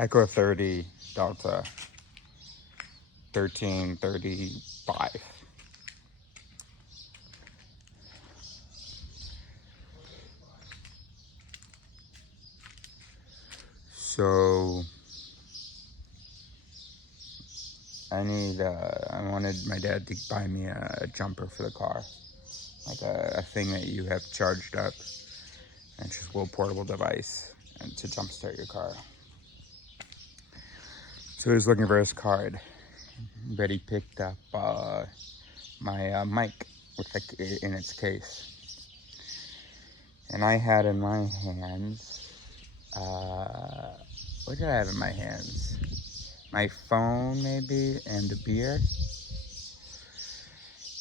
Echo 30 Delta 1335. So I wanted my dad to buy me a jumper for the car, like a thing that you have charged up, and it's just a little portable device and to jumpstart your car. So he was looking for his card, but he picked up my mic in its case. And I had in my hands, what did I have in my hands? My phone maybe, and a beer.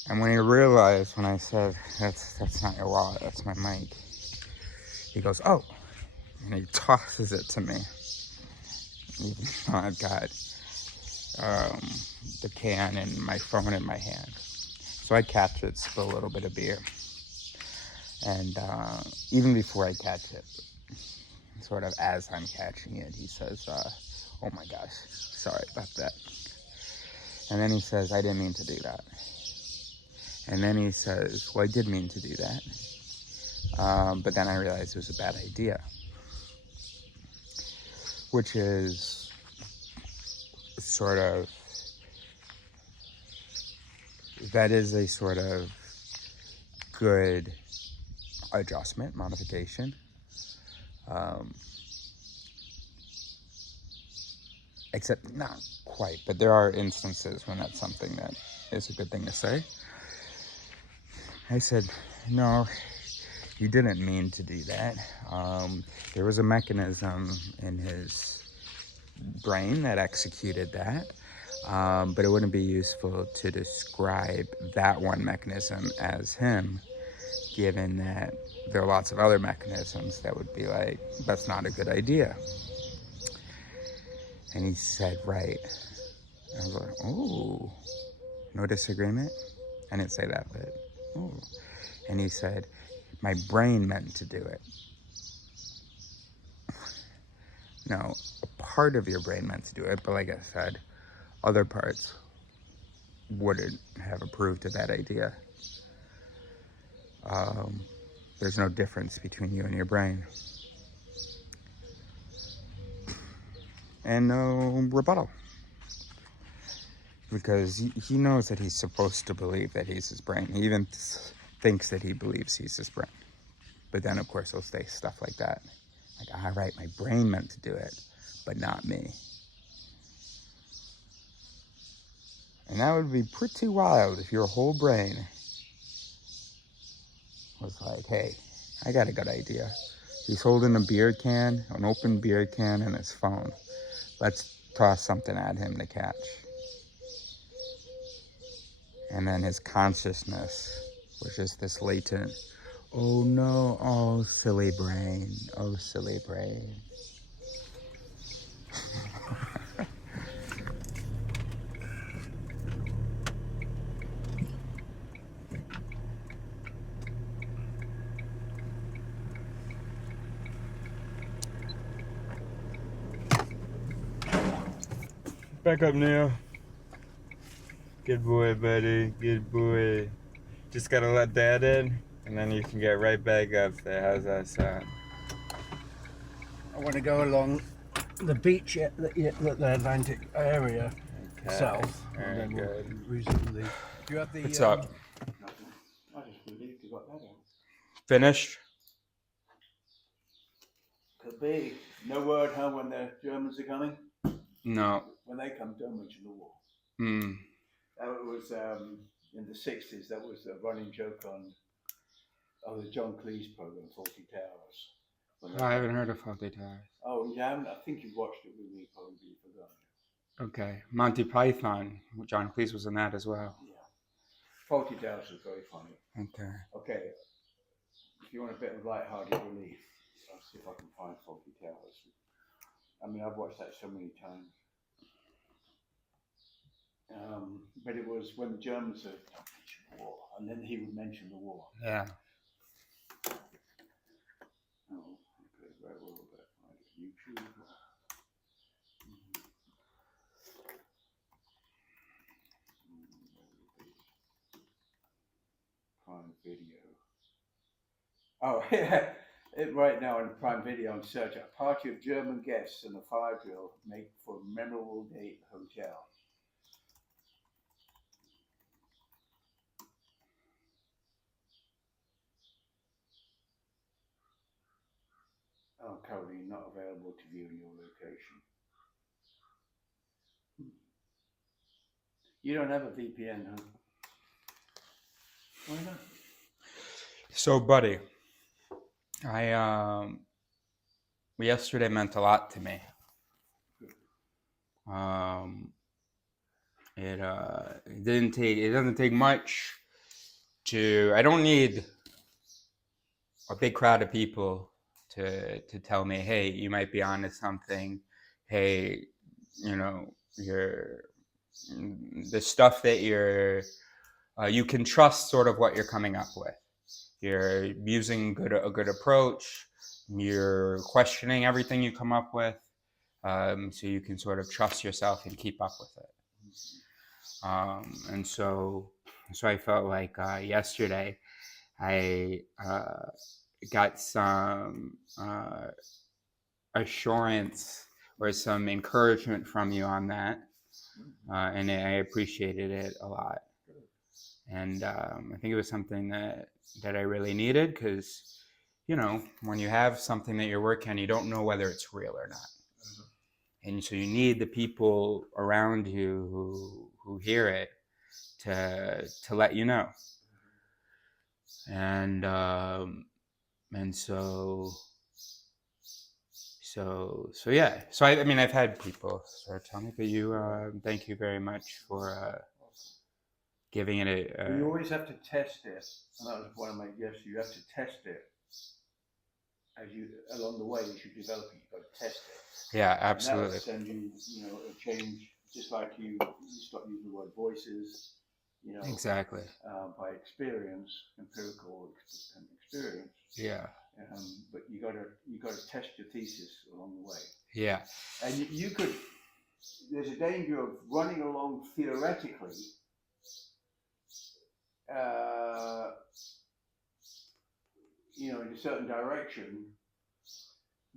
And when he realized, when I said, that's not your wallet, that's my mic, he goes, oh, and he tosses it to me. Even though I've got the can and my phone in my hand. So I catch it, spill a little bit of beer. And even before I catch it, sort of as I'm catching it, he says, oh my gosh, sorry about that. And then he says, I didn't mean to do that. And then he says, well, I did mean to do that. But then I realized it was a bad idea. Which is that is a sort of good adjustment, modification. Except not quite, but there are instances when that's something that is a good thing to say. I said, no, you didn't mean to do that. There was a mechanism in his brain that executed that, but it wouldn't be useful to describe that one mechanism as him, given that there are lots of other mechanisms that would be like, that's not a good idea. And he said, right. And I was like, oh, no disagreement? I didn't say that, but, oh. And he said, my brain meant to do it. No, a part of your brain meant to do it, but like I said, other parts wouldn't have approved of that idea. There's no difference between you and your brain. And no rebuttal. Because he knows that he's supposed to believe that he's his brain. He even thinks that he believes he's his brain. But then, of course, he'll say stuff like that. Like, all right, my brain meant to do it, but not me. And that would be pretty wild if your whole brain was like, hey, I got a good idea. He's holding a beer can, an open beer can, and his phone. Let's toss something at him to catch. And then his consciousness, which is this latent, oh no, oh silly brain, oh silly brain. Back up, Neil. Good boy, buddy. Good boy. Just gotta let Dad in, and then you can get right back up there. How's that sound? I want to go along the beach, the Atlantic area, Okay. south. Very and then good. We'll reasonably. Do you have the? What's up? I just believed you got that out. Finished? Could be. No word how when the Germans are coming. No. When they come, don't mention the war. Hmm. That was in the 60s. That was a running joke on the John Cleese program, 40 Towers. I haven't heard of Faulty Towers. Oh, you haven't? I think you watched it with me, probably forgotten. Okay. Monty Python. John Cleese was in that as well. Yeah. Faulty Towers is very funny. Okay. Okay. If you want a bit of light-hearted relief, I'll see if I can find Faulty Towers. I mean, I've watched that so many times. But it was when the Germans said, don't mention the war, and then he would mention the war. Yeah. Oh, okay, right, well, find it. YouTube. Oh, yeah. Right now on Prime Video on search, a party of German guests and a fire drill make for a memorable day at the hotel. Oh, currently not available to view in your location. You don't have a VPN, huh? Why not? So, buddy, yesterday meant a lot to me. It doesn't take much to. I don't need a big crowd of people to tell me, hey, you might be onto something. Hey, you know, the stuff that you can trust sort of what you're coming up with. You're using a good approach. You're questioning everything you come up with, so you can sort of trust yourself and keep up with it. And so I felt like yesterday I got some assurance or some encouragement from you on that, and I appreciated it a lot. And I think it was something that I really needed, because, you know, when you have something that you're working on, you don't know whether it's real or not. And so you need the people around you who hear it to let you know. And so yeah. So I mean, I've had people sort of tell me, but you, thank you very much for giving it a. You always have to test it, and that was one of my gifts. You have to test it as you along the way as you develop it. You've got to test it. Yeah, absolutely. And that will send you know, a change. Just like you stop using the word voices. You know, exactly. By experience, empirical experience. Yeah. But you got to test your thesis along the way. Yeah. And you could. There's a danger of running along theoretically. You know, in a certain direction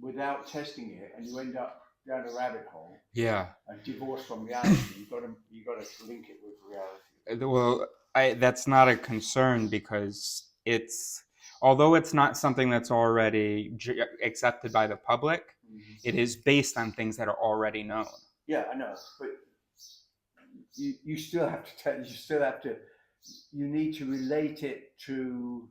without testing it, and you end up down a rabbit hole. Yeah. Divorced from reality. You got to link it with reality. Well, that's not a concern, because although it's not something that's already accepted by the public, it is based on things that are already known. Yeah, I know, but you still have to you need to relate it to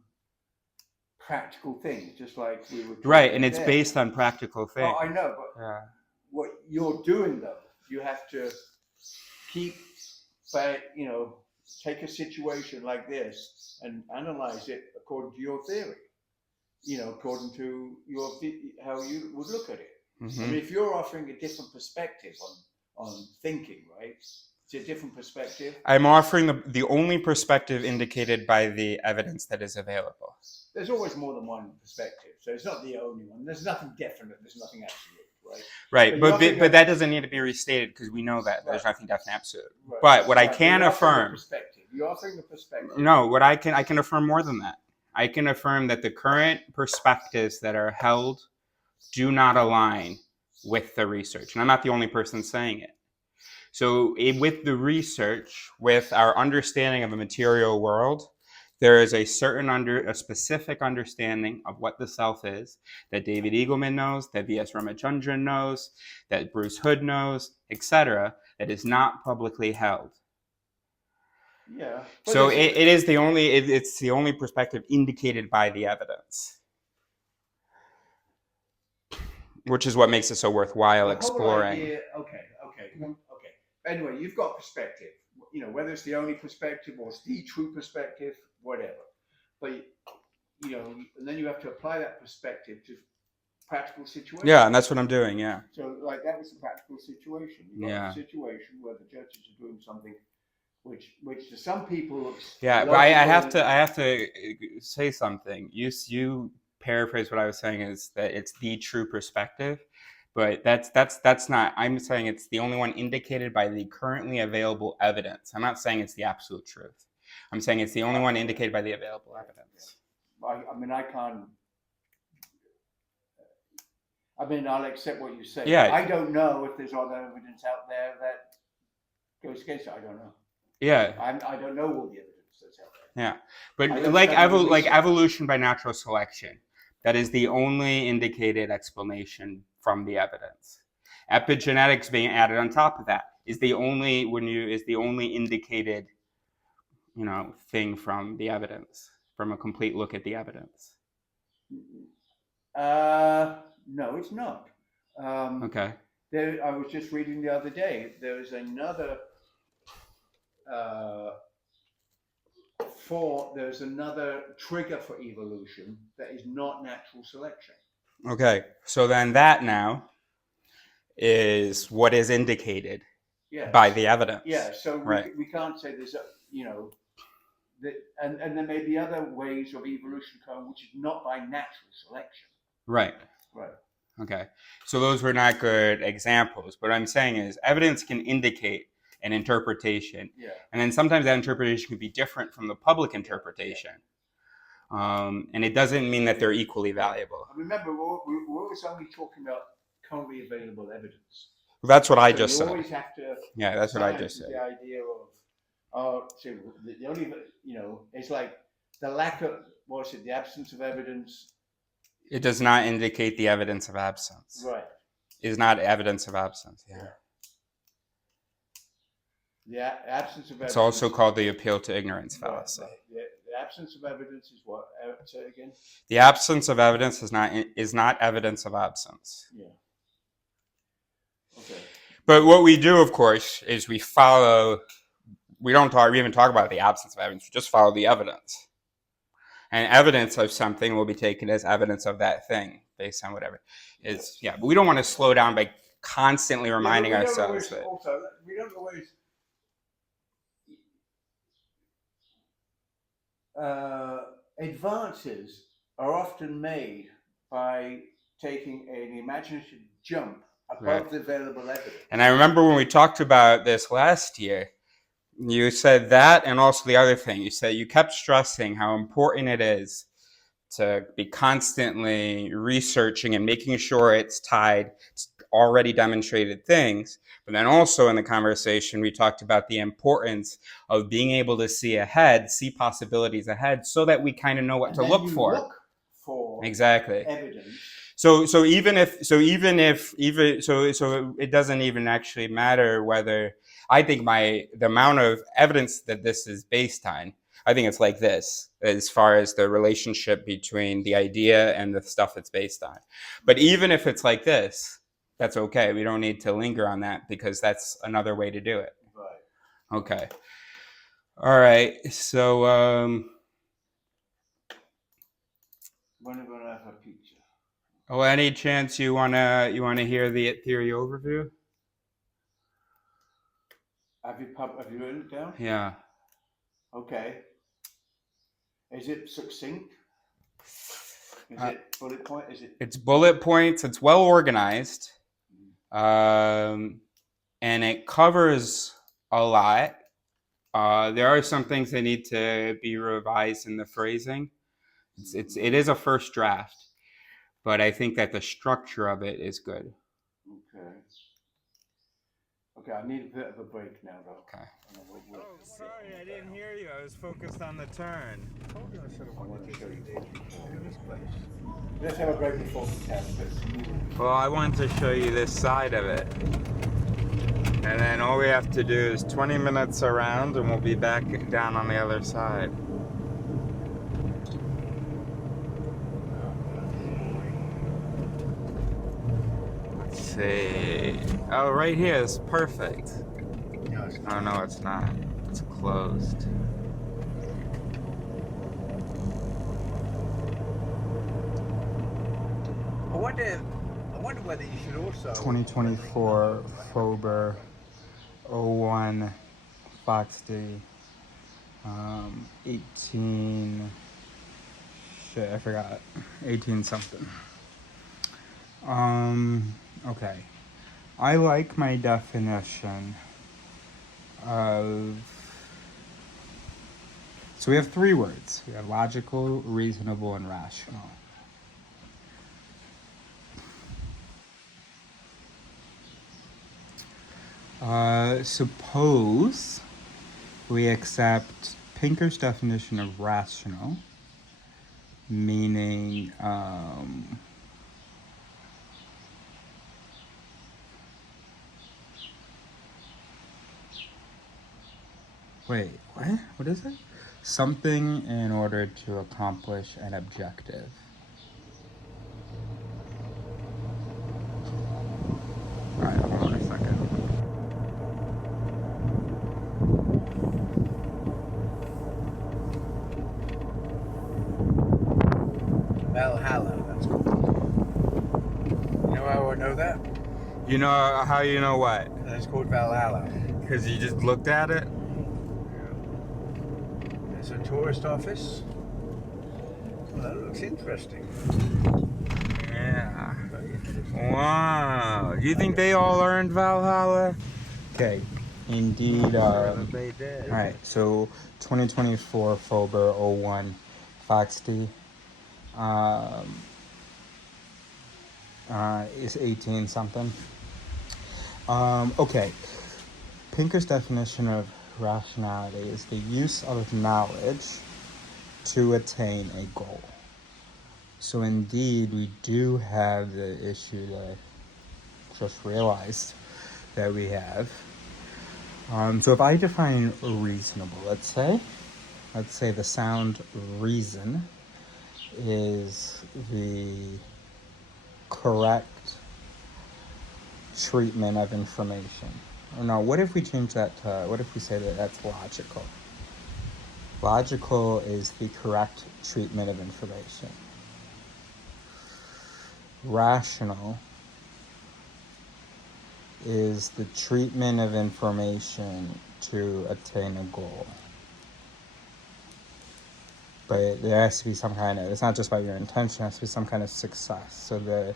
practical things, just like we were right, and it's based on practical things. Oh, I know, but what you're doing though, you have to keep, you know, take a situation like this and analyze it according to your theory. You know, according to how you would look at it. Mm-hmm. I mean, if you're offering a different perspective on thinking, right? It's a different perspective. I'm offering the only perspective indicated by the evidence that is available. There's always more than one perspective, so it's not the only one. There's nothing definite. There's nothing absolute, right? Right, but that doesn't need to be restated, because we know that there's nothing definite absolute. Right. But what I can affirm, you're offering the perspective. No, what I can affirm more than that. I can affirm that the current perspectives that are held do not align with the research, and I'm not the only person saying it. So with the research, with our understanding of the material world, there is a specific understanding of what the self is, that David Eagleman knows, that V.S. Ramachandran knows, that Bruce Hood knows, etc., that is not publicly held. Yeah. So it's the only perspective indicated by the evidence, which is what makes it so worthwhile exploring. Okay. Anyway, you've got perspective. You know, whether it's the only perspective or it's the true perspective, whatever. But you know, and then you have to apply that perspective to practical situations. Yeah, and that's what I'm doing. Yeah. So, like, that was a practical situation. You got a situation where the judges are doing something which to some people. Yeah, but I have to say something. You paraphrase what I was saying, is that it's the true perspective. But that's not. I'm saying it's the only one indicated by the currently available evidence. I'm not saying it's the absolute truth. I'm saying it's the only one indicated by the available evidence. I mean, I can't I mean, I'll accept what you say. Yeah. I don't know if there's other evidence out there that goes against it. I don't know. Yeah. I don't know all the evidence that's out there. Yeah. But I don't like study the like research. evolution by natural selection, that is the only indicated explanation from the evidence. Epigenetics being added on top of that is the only indicated, thing from the evidence, from a complete look at the evidence. No, it's not. Okay. I was just reading the other day. There's another there's another trigger for evolution that is not natural selection. Okay. So then that now is what is indicated by the evidence. Yeah. So right. we can't say there's and there may be other ways of evolution coming which is not by natural selection. Right. Right. Okay. So those were not good examples. What I'm saying is evidence can indicate an interpretation. Yeah. And then sometimes that interpretation can be different from the public interpretation. And it doesn't mean that they're equally valuable. Remember, we're always only talking about currently available evidence. That's what I just said. You always have to. Yeah, that's what I just said. The idea of, the only, it's like the lack of, the absence of evidence. It does not indicate the evidence of absence. Right. Is not evidence of absence. Yeah. The absence of evidence. It's also called the appeal to ignorance fallacy. Right. The absence of evidence is what? Say it again. The absence of evidence is not evidence of absence. Yeah. Okay. But what we do, of course, is we follow. We don't even talk about the absence of evidence. We just follow the evidence. And evidence of something will be taken as evidence of that thing based on whatever is. Yeah, but we don't want to slow down by constantly reminding ourselves that. Also, we don't always. Advances are often made by taking an imaginative jump above the available evidence. And I remember when we talked about this last year, you said that, and also the other thing. You said you kept stressing how important it is to be constantly researching and making sure it's tied to already demonstrated things. But then also in the conversation, we talked about the importance of being able to see ahead, see possibilities ahead, so that we kind of know what to look for. Look for exactly evidence. So it doesn't even actually matter whether. I think the amount of evidence that this is based on, I think it's like this, as far as the relationship between the idea and the stuff it's based on. But even if it's like this, that's okay. We don't need to linger on that because that's another way to do it. Right. Okay. All right. So when are we gonna have a picture? Oh, any chance you wanna hear the theory overview? Have you written it down? Yeah. Okay. Is it succinct? Is it bullet point? It's bullet points. It's well organized, and it covers a lot. There are some things that need to be revised in the phrasing. It is a first draft, but I think that the structure of it is good. Okay. Okay, I need a bit of a break now, though. Okay. Oh, sorry, I didn't hear you. I was focused on the turn. I told you I should have wanted to show you this place. Let's have a break before we test this. Well, I want to show you this side of it. And then all we have to do is 20 minutes around and we'll be back down on the other side. Let's see. Oh, right here is perfect. No, it's not. Oh, no, it's not. It's closed. I wonder whether you should also... 2024 Fober 01 Fox D 18 shit, I forgot. 18 something. Okay. I like my definition of... So we have three words. We have logical, reasonable, and rational. Suppose we accept Pinker's definition of rational, meaning, wait, what? What is it? Something in order to accomplish an objective. Alright, hold on a second. Valhalla, that's cool. You know how I know that? You know how you know what? It's called Valhalla. Because you just looked at it? It's a tourist office. Well, that looks interesting. Yeah. Wow. Do you think they all earned Valhalla? Okay. Indeed. They did. Alright, so 2024 Fober 01 Foxty is 18 something. Okay. Pinker's definition of rationality is the use of knowledge to attain a goal. So indeed, we do have the issue that I just realized that we have. So if I define reasonable, let's say the sound reason is the correct treatment of information. Or no, what if we change that to, what if we say that that's logical? Logical is the correct treatment of information. Rational is the treatment of information to attain a goal. But there has to be some kind of, it's not just about your intention, it has to be some kind of success. So the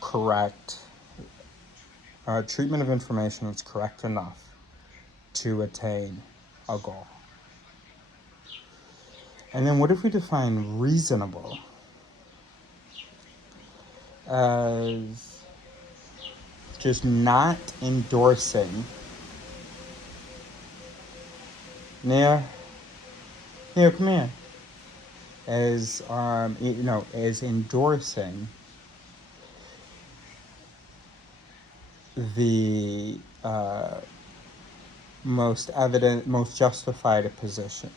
correct treatment of information is correct enough to attain a goal. And then what if we define reasonable as just not endorsing Nia, come here. As as endorsing the most evident, most justified position.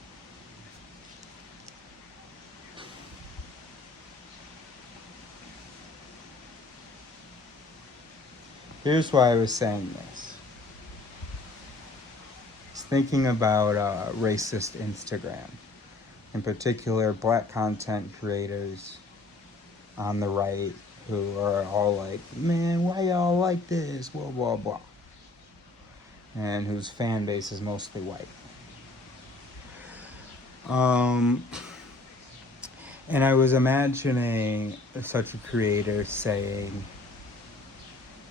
Here's why I was saying this. I was thinking about racist Instagram. In particular, black content creators on the right who are all like, man, why y'all like this, blah, blah, blah. And whose fan base is mostly white. And I was imagining such a creator saying,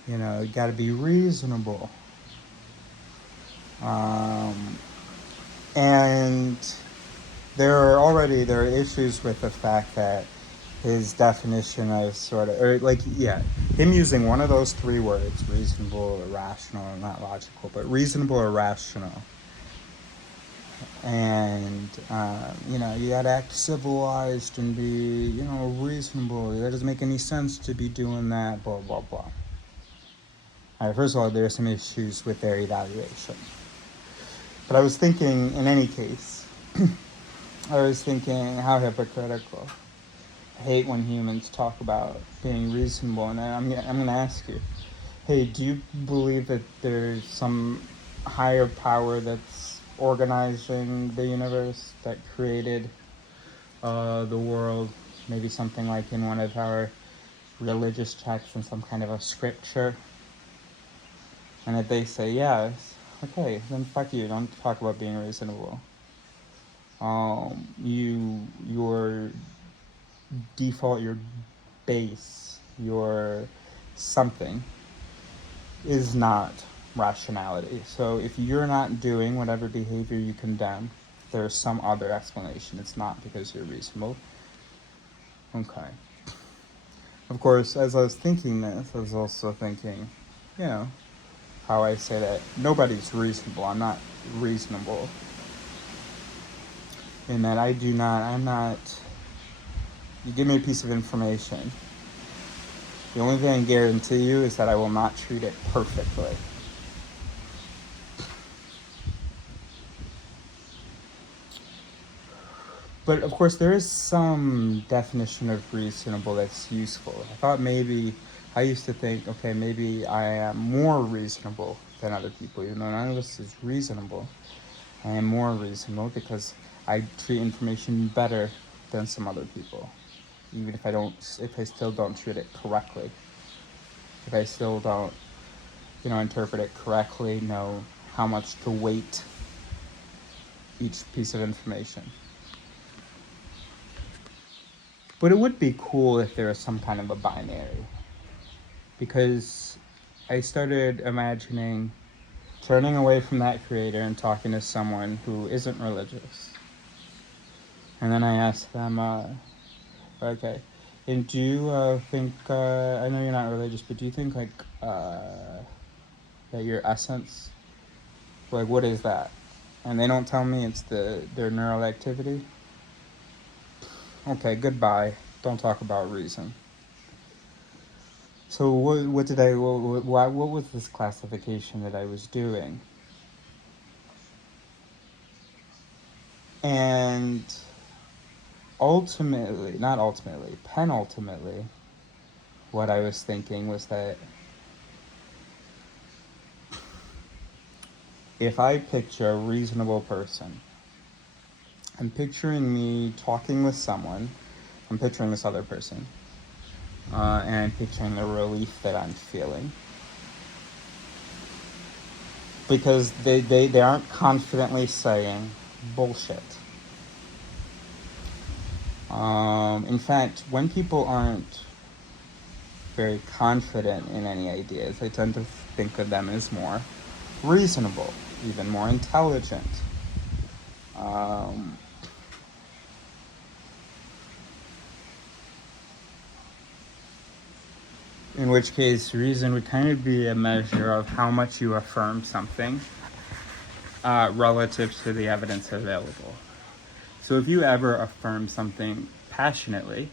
you know, you gotta be reasonable. And there are issues with the fact that his definition of him using one of those three words, reasonable, irrational, not logical, but reasonable, irrational. And, you gotta act civilized and be, reasonable. That doesn't make any sense to be doing that, blah, blah, blah. All right, first of all, there are some issues with their evaluation. But I was thinking, in any case, how hypocritical. I hate when humans talk about being reasonable, and I'm going to ask you, hey, do you believe that there's some higher power that's organizing the universe, that created the world, maybe something like in one of our religious texts in some kind of a scripture? And if they say yes, okay, then fuck you, don't talk about being reasonable. Your default, your base, your something is not rationality. So if you're not doing whatever behavior you condemn, there's some other explanation. It's not because you're reasonable. Okay. Of course, as I was thinking this, I was also thinking, how I say that nobody's reasonable. I'm not reasonable. In that I'm not, you give me a piece of information. The only thing I can guarantee you is that I will not treat it perfectly. But of course, there is some definition of reasonable that's useful. I used to think, okay, maybe I am more reasonable than other people, even though none of this is reasonable. I am more reasonable because I treat information better than some other people. Even if I still don't treat it correctly. If I still don't, interpret it correctly, know how much to weight each piece of information. But it would be cool if there was some kind of a binary. Because I started imagining turning away from that creator and talking to someone who isn't religious. And then I asked them, okay, and do you think, I know you're not religious, but do you think, that your essence, what is that? And they don't tell me it's their neural activity. Okay, goodbye. Don't talk about reason. So what was this classification that I was doing? And penultimately, what I was thinking was that if I picture a reasonable person, I'm picturing me talking with someone, I'm picturing this other person, and I'm picturing the relief that I'm feeling. Because they aren't confidently saying bullshit. In fact, when people aren't very confident in any ideas, I tend to think of them as more reasonable, even more intelligent. In which case, reason would kind of be a measure of how much you affirm something relative to the evidence available. So if you ever affirm something passionately,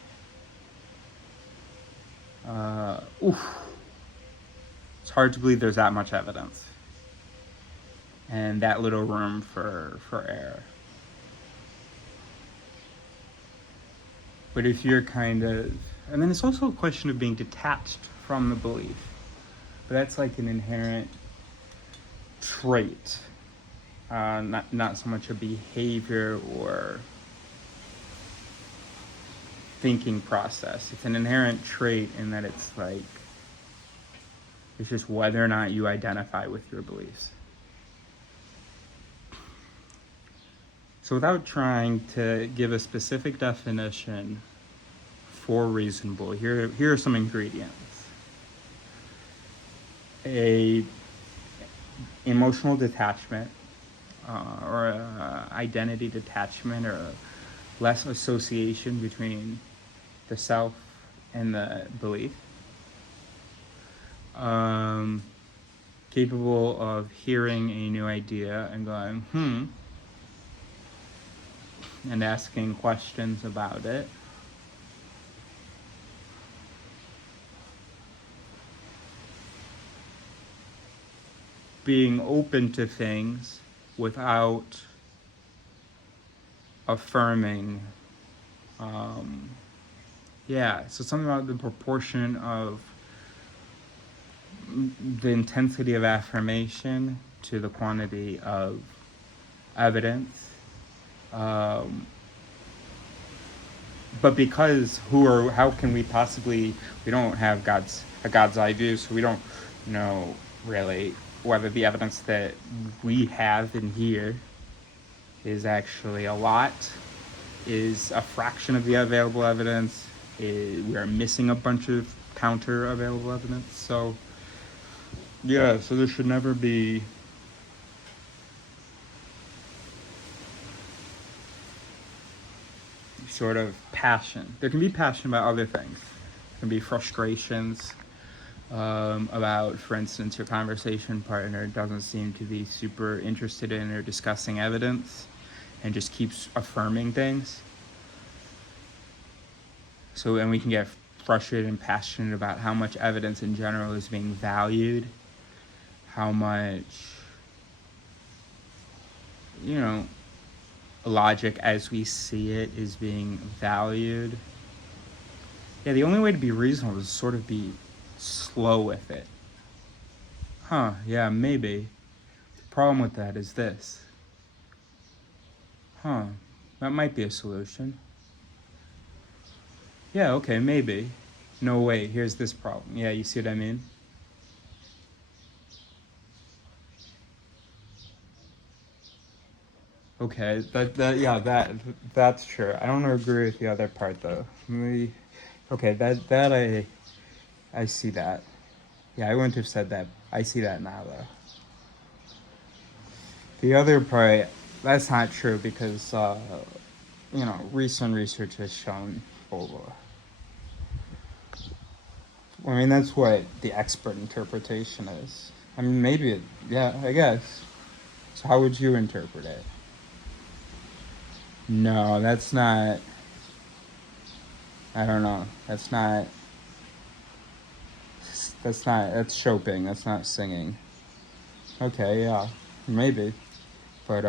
it's hard to believe there's that much evidence and that little room for error. But if you're and then it's also a question of being detached from the belief. But that's like an inherent trait, not so much a behavior or thinking process. It's an inherent trait in that it's just whether or not you identify with your beliefs. So without trying to give a specific definition for reasonable, here are some ingredients. A emotional detachment, or identity detachment, or less association between the self and the belief. Capable of hearing a new idea and going, and asking questions about it. Being open to things without affirming. So something about the proportion of the intensity of affirmation to the quantity of evidence. But because how can we possibly, we don't have a God's eye view, so we don't know really whether the evidence that we have in here is actually a lot, is a fraction of the available evidence, we are missing a bunch of counter available evidence. So there should never be sort of passion. There can be passion about other things. There can be frustrations, about, for instance, your conversation partner doesn't seem to be super interested in or discussing evidence and just keeps affirming things. So, and we can get frustrated and passionate about how much evidence in general is being valued, how much, you know, logic as we see it is being valued. Yeah, the only way to be reasonable is sort of be slow with it. Huh, yeah, maybe. The problem with that is this. Huh, that might be a solution. Yeah, okay, maybe. No, wait, here's this problem. Yeah, you see what I mean? Okay, that's true. I don't agree with the other part though. Okay, that I see that. Yeah, I wouldn't have said that. I see that now though. The other part, that's not true because you know, recent research has shown over. I mean, that's what the expert interpretation is. I mean, maybe yeah, I guess. So how would you interpret it? No, that's not. I don't know. That's Chopin. That's not singing. Okay, yeah, maybe, but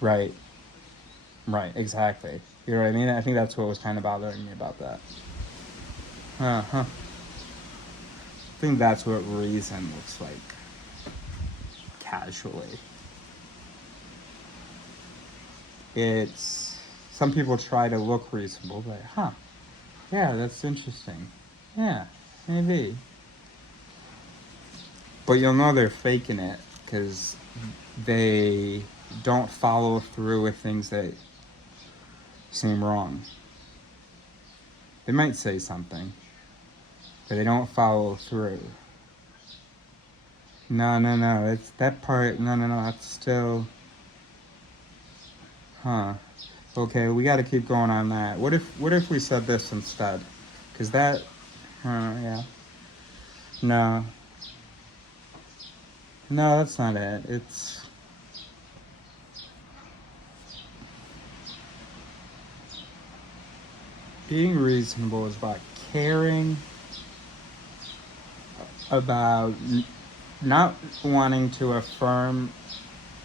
right, exactly. You know what I mean? I think that's what was kind of bothering me about that. I think that's what reason looks like casually. It's some people try to look reasonable, but yeah, that's interesting. Yeah, maybe. But you'll know they're faking it because they don't follow through with things that seem wrong. They might say something, but they don't follow through. No, it's that part. No, that's still. Okay, we got to keep going on that. What if we said this instead? Because that, yeah. No, that's not it. It's being reasonable is about caring about not wanting to affirm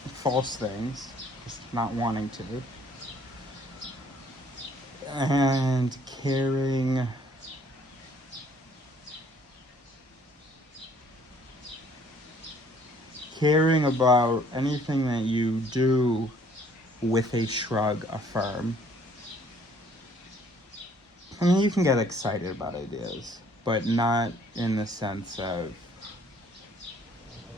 false things, just not wanting to, and caring about anything that you do with a shrug, affirm. I mean, you can get excited about ideas, but not in the sense of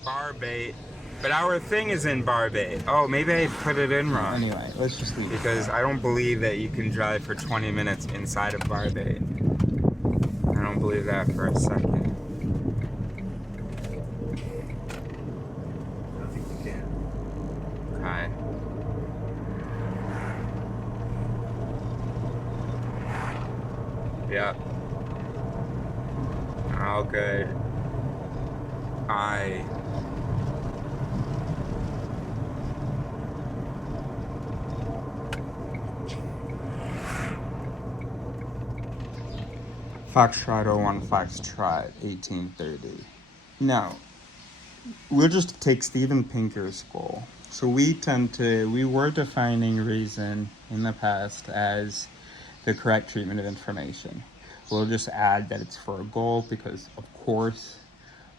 Barbate. But our thing is in Barbate. Oh, maybe I put it in wrong. Anyway, let's just leave it. Because I don't believe that you can drive for 20 minutes inside of Barbate. I don't believe that for a second. I don't think you can. Hi. Yep. All good. Foxtrot 01 Foxtrot 1830. Now, we'll just take Steven Pinker's goal. So we were defining reason in the past as the correct treatment of information. We'll just add that it's for a goal because, of course,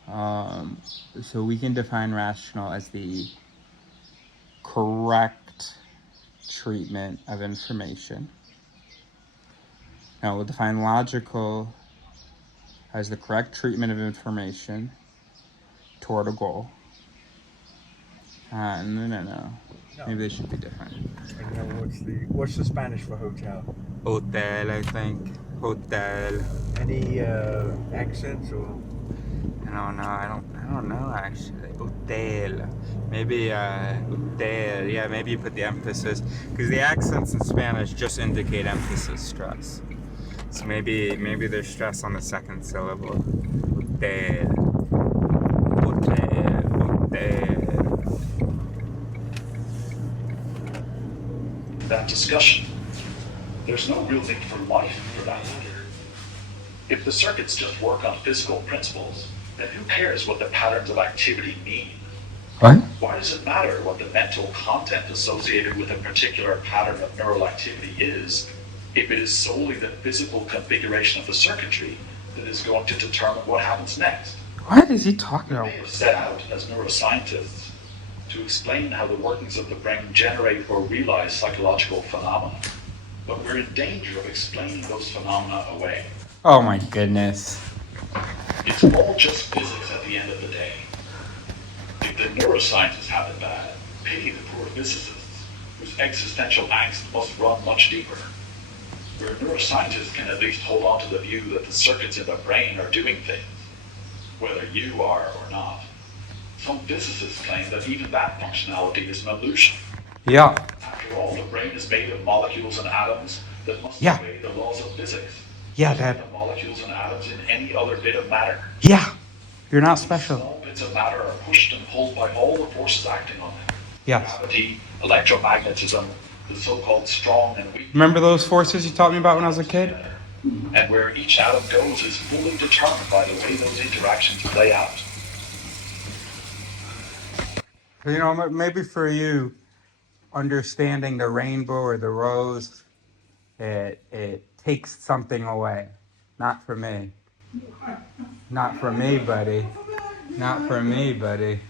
so we can define rational as the correct treatment of information. Now we'll define logical as the correct treatment of information toward a goal. No. Maybe they should be different. What's the Spanish for hotel? Hotel, I think. Hotel. Any accents or? I don't know actually. Hotel. Maybe hotel. Yeah, maybe you put the emphasis because the accents in Spanish just indicate emphasis, stress. So maybe there's stress on the second syllable. Usted. That discussion. There's no real need for life for that matter. If the circuits just work on physical principles, then who cares what the patterns of activity mean? What? Why does it matter what the mental content associated with a particular pattern of neural activity is, if it is solely the physical configuration of the circuitry that is going to determine what happens next? What is he talking about? They have set out as neuroscientists to explain how the workings of the brain generate or realize psychological phenomena. But we're in danger of explaining those phenomena away. Oh my goodness. It's all just physics at the end of the day. If the neuroscientists have it bad, pity the poor physicists, whose existential angst must run much deeper. Where neuroscientists can at least hold on to the view that the circuits in the brain are doing things, whether you are or not. Some physicists claim that even that functionality is an illusion. Yeah. After all, the brain is made of molecules and atoms that must Yeah. obey the laws of physics. Yeah, Just like Dad. the molecules and atoms in any other bit of matter. Yeah. You're not These special. small bits of matter are pushed and pulled by all the forces acting on them. Yes. Gravity, electromagnetism, the so-called strong and weak. Remember those forces you taught me about when I was a kid? And where each atom goes is fully determined by the way those interactions play out. You know, maybe for you, understanding the rainbow or the rose, it takes something away. Not for me. Not for me, buddy. Not for me, buddy.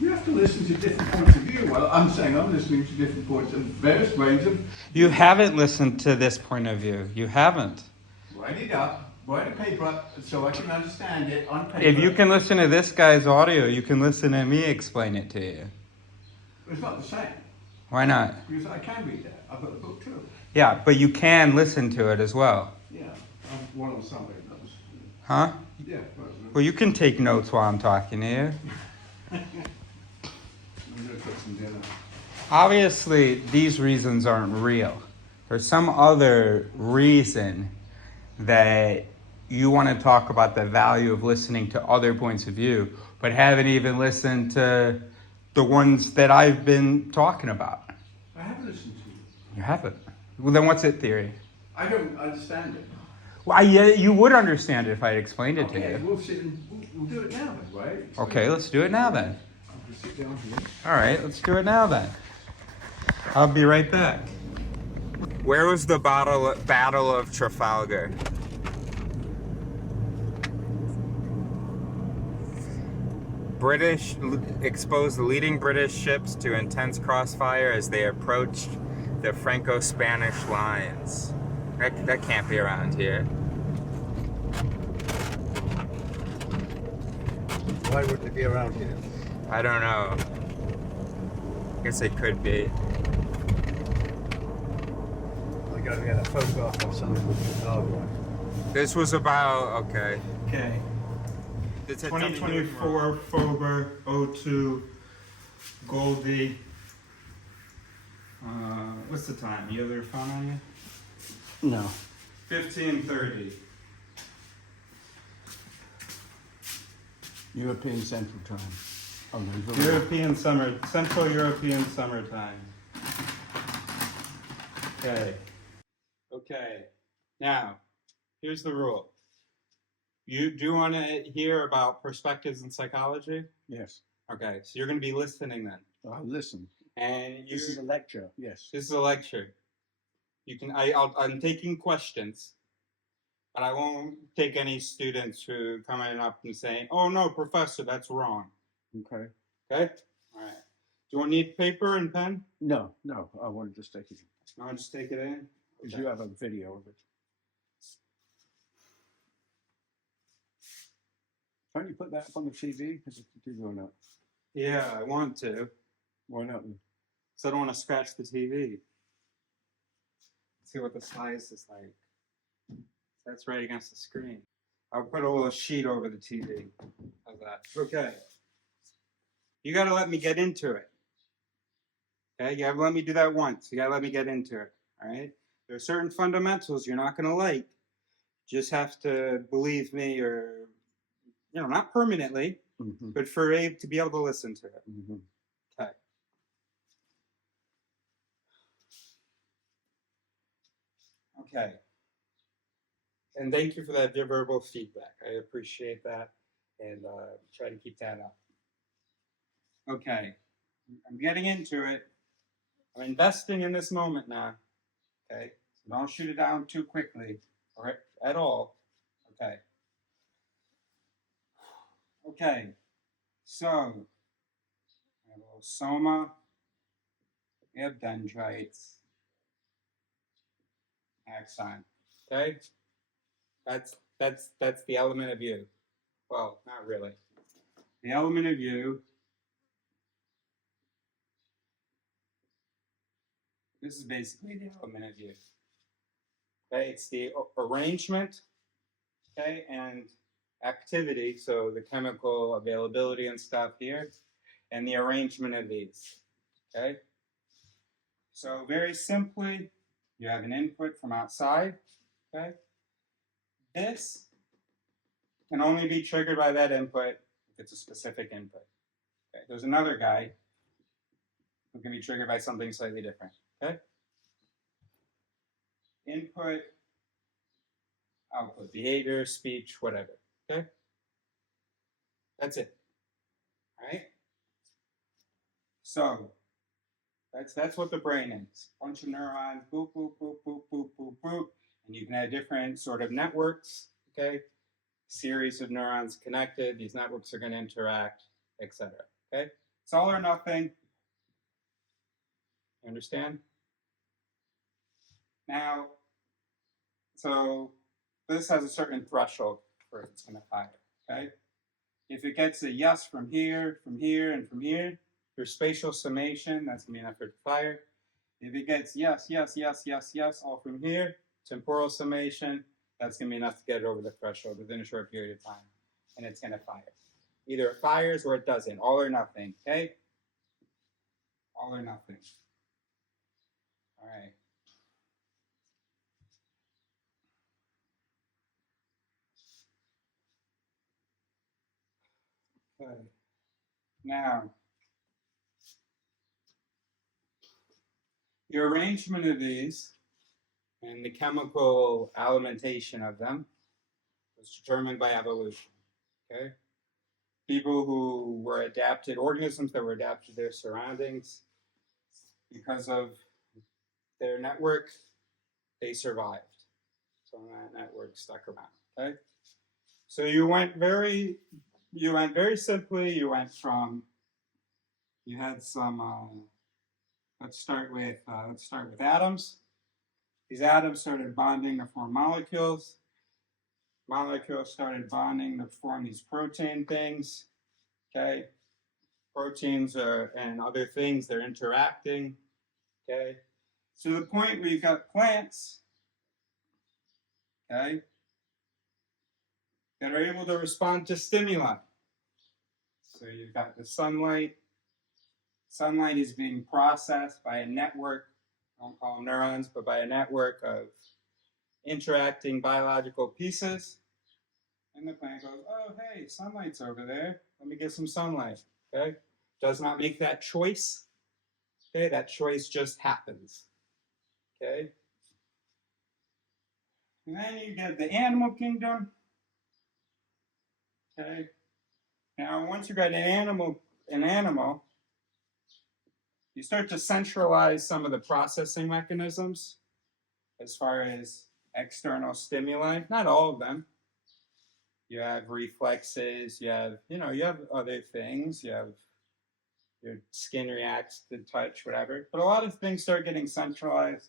You have to listen to different points of view. Well, I'm saying I'm listening to different points of various range of. You haven't listened to this point of view. You haven't. Write it up, write a paper up so I can understand it on paper. If you can listen to this guy's audio, you can listen to me explain it to you. It's not the same, Why not? because I can read that. I've got the book too. Yeah, but you can listen to it as well. Yeah, I'm one of somebody knows. Huh? Yeah, Well, you can take notes while I'm talking to you. I'm gonna cook some dinner. Obviously, these reasons aren't real. There's some other reason that you want to talk about the value of listening to other points of view, but haven't even listened to the ones that I've been talking about. I haven't listened to you. You haven't. Well, then what's it theory? I don't understand it. Well, you would understand it if I had explained it to Okay, you. we'll sit and we'll do it now then, right? Okay, let's do it now then. I'm gonna sit down here. All right, let's do it now then. I'll be right back. Where was the Battle of Trafalgar? British exposed the leading British ships to intense crossfire as they approached the Franco-Spanish lines. That can't be around here. Why would it be around here? I don't know. I guess it could be. I gotta get a photograph of something with the dog one. This was about, okay. Okay. 2024 Fober 02 Goldie. What's the time? You have your phone on you? No. 15:30. European Central Time. Oh, no, Central European summertime. Okay. Now, here's the rule. You do want to hear about perspectives in psychology? Yes. Okay, so you're going to be listening then. I'll listen. And This is a lecture. Yes. This is a lecture. You can. I'm taking questions, but I won't take any students who coming up and saying, "Oh no, professor, that's wrong." Okay. Okay. All right. Do you need paper and pen? No, I want to just take it. No, just take it in. Because Okay. you have a video of it. Can't you put that up on the TV? Because it's a TV or not? Yeah, I want to. Why not? Because I don't want to scratch the TV. See what the size is like. That's right against the screen. I'll put a little sheet over the TV. How's that? Okay. You gotta let me get into it. Okay, you gotta let me do that once. You gotta let me get into it. All right? There are certain fundamentals you're not going to like. Just have to believe me, or, you know, not permanently, but for Abe to be able to listen to it. Okay. Okay. And thank you for that verbal feedback. I appreciate that, and try to keep that up. Okay. I'm getting into it. I'm investing in this moment now. Okay. So don't shoot it down too quickly, or at all. Okay. Okay. So, we have a little soma. We have dendrites. Axon. Okay. That's the element of you. Well, not really. The element of you. This is basically the element of you. Okay, it's the arrangement, okay, and activity, so the chemical availability and stuff here, and the arrangement of these, okay? So very simply, you have an input from outside, okay? This can only be triggered by that input if it's a specific input. Okay, there's another guy who can be triggered by something slightly different, okay? Input, output, behavior, speech, whatever, okay? That's it, all right? So, that's what the brain is. Bunch of neurons, boop, boop, boop, boop, boop, boop, boop. And you can have different sort of networks, okay? Series of neurons connected. These networks are going to interact, etc. Okay? It's all or nothing. You understand? Now, so this has a certain threshold for it's going to fire, okay? If it gets a yes from here, and from here, your spatial summation, that's going to be enough for it to fire. If it gets yes, yes, yes, yes, yes, all from here, temporal summation, that's going to be enough to get it over the threshold within a short period of time. And it's going to fire. Either it fires or it doesn't. All or nothing, okay? All or nothing. All right. Okay. Now, the arrangement of these and the chemical alimentation of them was determined by evolution, okay? People who were adapted, organisms that were adapted to their surroundings, because of their network, they survived. So that network stuck around, okay? So you went very simply, you went from, you had some, let's start with atoms. These atoms started bonding to form molecules. Molecules started bonding to form these protein things, okay? Proteins and other things, they're interacting, okay? To the point where you've got plants, okay, that are able to respond to stimuli. So you've got the sunlight. Sunlight is being processed by a network, I don't call them neurons, but by a network of interacting biological pieces. And the plant goes, oh, hey, sunlight's over there. Let me get some sunlight, okay? Does not make that choice, okay? That choice just happens, okay? And then you get the animal kingdom, okay? Now, once you've got an animal, you start to centralize some of the processing mechanisms as far as external stimuli. Not all of them. You have reflexes, you have other things, you have your skin reacts to touch, whatever. But a lot of things start getting centralized.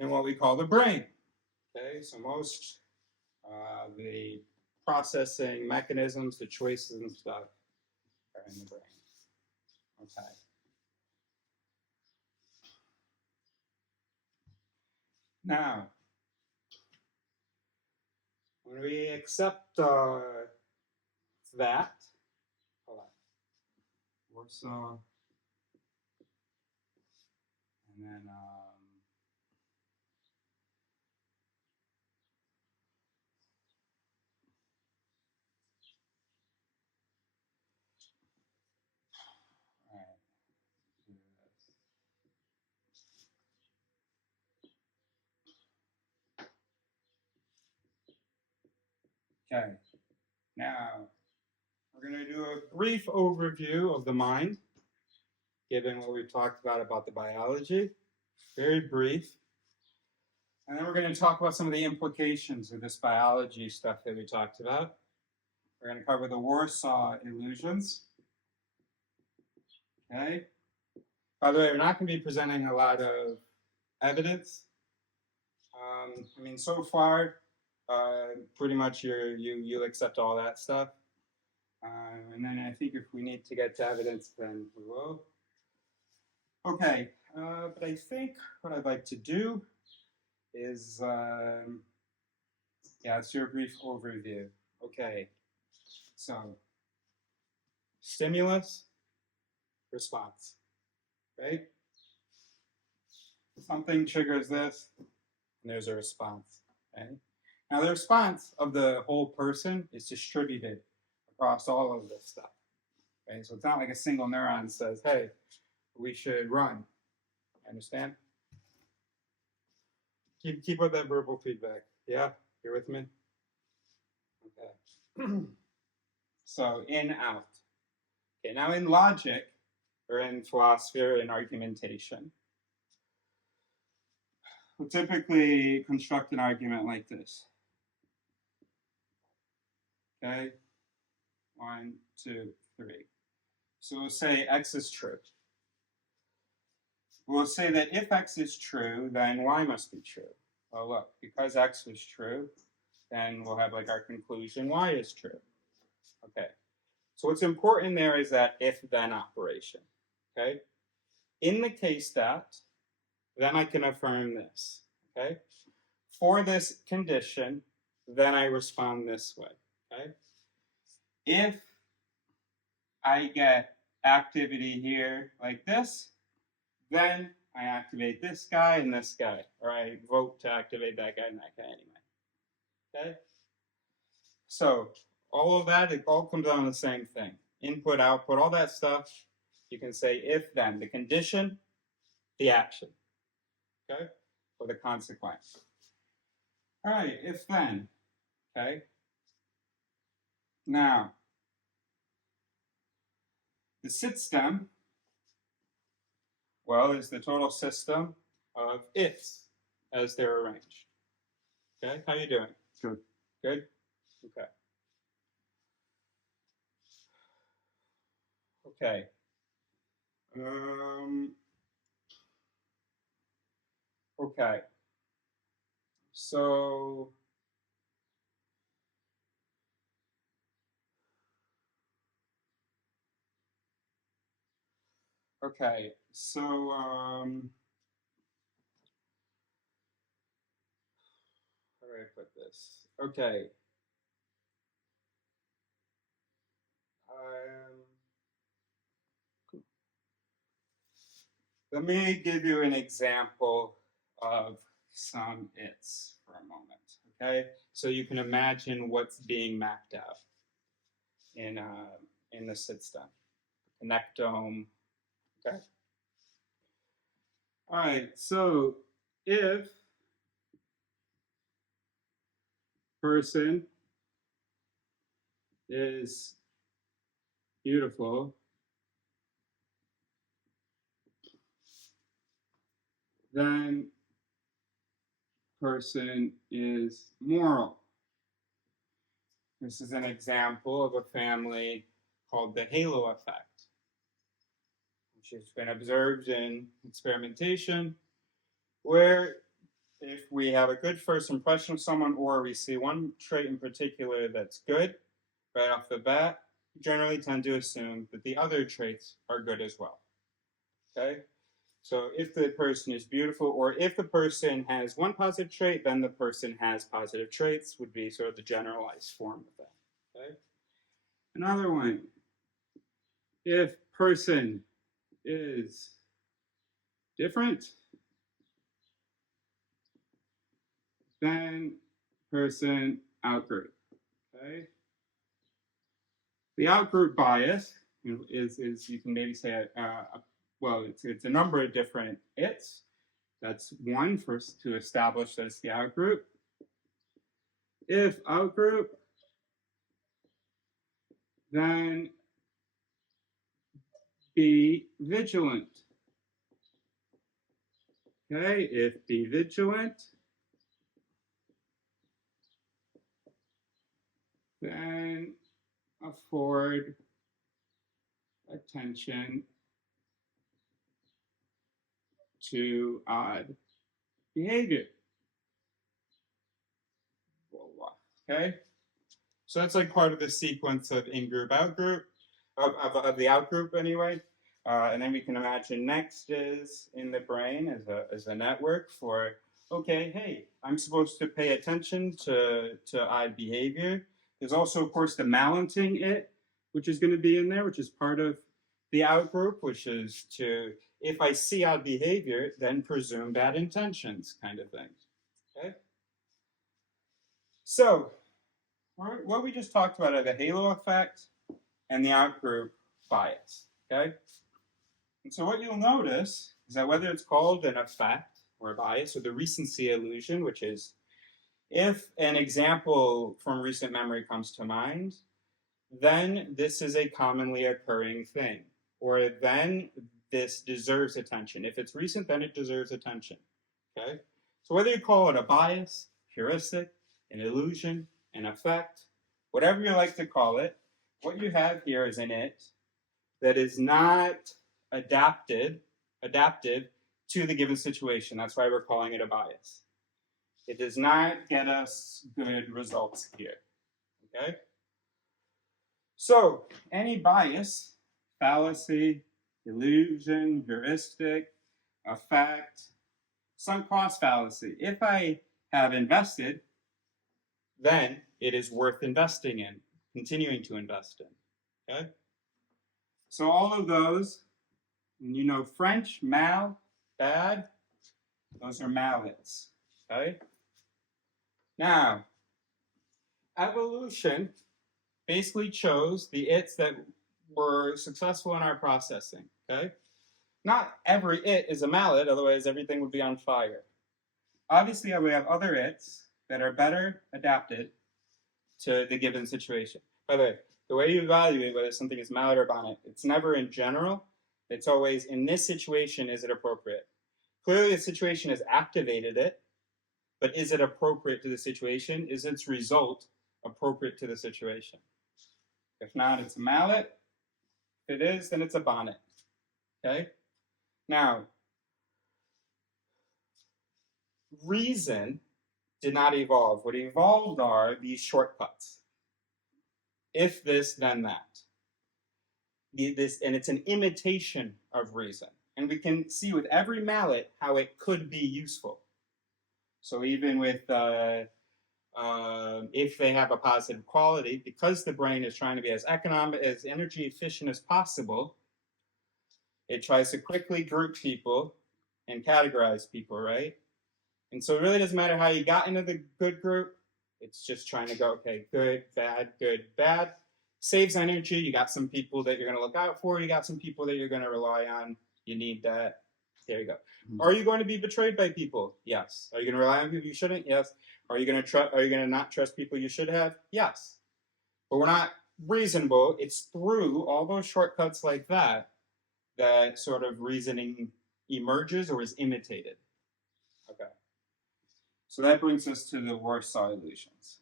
In what we call the brain. Okay, so most the processing mechanisms, the choices and stuff are in the brain. Okay. Now, when we accept that, hold on. Okay, now we're going to do a brief overview of the mind, given what we've talked about the biology. Very brief. And then we're going to talk about some of the implications of this biology stuff that we talked about. We're going to cover the Warsaw illusions. Okay. By the way, we're not going to be presenting a lot of evidence. I mean, so far, pretty much you'll accept all that stuff. And then I think if we need to get to evidence, then we will. Okay, but I think what I'd like to do is, let's do a brief overview. Okay, so stimulus, response, right? Something triggers this, and there's a response, okay? Now the response of the whole person is distributed across all of this stuff, okay? So it's not like a single neuron says, hey, we should run, understand? Keep with that verbal feedback, yeah? You're with me? Okay. So in, out. Okay, now in logic, or in philosophy, or in argumentation, we'll typically construct an argument like this. Okay? 1, 2, 3. So we'll say x is true. We'll say that if x is true, then y must be true. Well, look, because x is true, then we'll have like our conclusion y is true. Okay. So what's important there is that if-then operation. Okay? In the case that, then I can affirm this. Okay? For this condition, then I respond this way. Okay? If I get activity here like this, then I activate this guy and this guy, or I vote to activate that guy and that guy anyway. Okay? So all of that, it all comes down to the same thing. Input, output, all that stuff, you can say if then. The condition, the action. Okay? Or the consequence. All right, if then. Okay? Now, the system, well, is the total system of ifs as they're arranged. Okay, how you doing? Good. Good? Okay. Okay. Okay. So okay. So how do I put this? Okay. Let me give you an example of some its for a moment, okay? So you can imagine what's being mapped out in the system, connectome, okay? All right, so if person is beautiful, then person is moral. This is an example of a family called the halo effect, which has been observed in experimentation, where if we have a good first impression of someone, or we see one trait in particular that's good right off the bat, we generally tend to assume that the other traits are good as well. Okay? So if the person is beautiful, or if the person has one positive trait, then the person has positive traits, would be sort of the generalized form of that. Okay? Another one, if person is different, then person outgroup. Okay? The outgroup bias is you can maybe say well, it's a number of different its. That's one first to establish that it's the outgroup. If outgroup, then be vigilant. Okay, if be vigilant, then afford attention to odd behavior. Okay, so that's like part of the sequence of in-group, out-group, of the out-group anyway. And then we can imagine next is in the brain as a network for, okay, hey, I'm supposed to pay attention to odd behavior. There's also, of course, the malenting it, which is going to be in there, which is part of the out-group, which is to, if I see odd behavior, then presume bad intentions kind of thing. Okay? So, what we just talked about are the halo effect and the out-group bias. Okay? And so what you'll notice is that whether it's called an effect or a bias or the recency illusion, which is if an example from recent memory comes to mind, then this is a commonly occurring thing. Or then this deserves attention. If it's recent, then it deserves attention. Okay? So whether you call it a bias, heuristic, an illusion, an effect, whatever you like to call it, what you have here is an it that is not adaptive to the given situation. That's why we're calling it a bias. It does not get us good results here. Okay? So, any bias, fallacy, illusion, heuristic, effect, sunk cost fallacy. If I have invested, then it is worth investing in, continuing to invest in. Okay? So all of those, and you know French, mal, bad, those are mallets. Okay? Now, evolution basically chose the its that were successful in our processing. Okay? Not every it is a mallet, otherwise everything would be on fire. Obviously, we have other its that are better adapted to the given situation. By the way, the way you evaluate whether something is mallet or bonnet, it's never in general. It's always, in this situation, is it appropriate? Clearly, the situation has activated it, but is it appropriate to the situation? Is its result appropriate to the situation? If not, it's a mallet. If it is, then it's a bonnet. Okay? Now, reason did not evolve. What evolved are these shortcuts. If this, then that. And it's an imitation of reason. And we can see with every mallet how it could be useful. So even with, if they have a positive quality, because the brain is trying to be as economic, as energy efficient as possible, it tries to quickly group people and categorize people, right? And so it really doesn't matter how you got into the good group. It's just trying to go, okay, good, bad. Saves energy. You got some people that you're going to look out for. You got some people that you're going to rely on. You need that. There you go. Mm-hmm. Are you going to be betrayed by people? Yes. Are you going to rely on people you shouldn't? Yes. Are you going to not trust people you should have? Yes. But we're not reasonable. It's through all those shortcuts like that that sort of reasoning emerges or is imitated. Okay. So that brings us to the Warsaw illusions.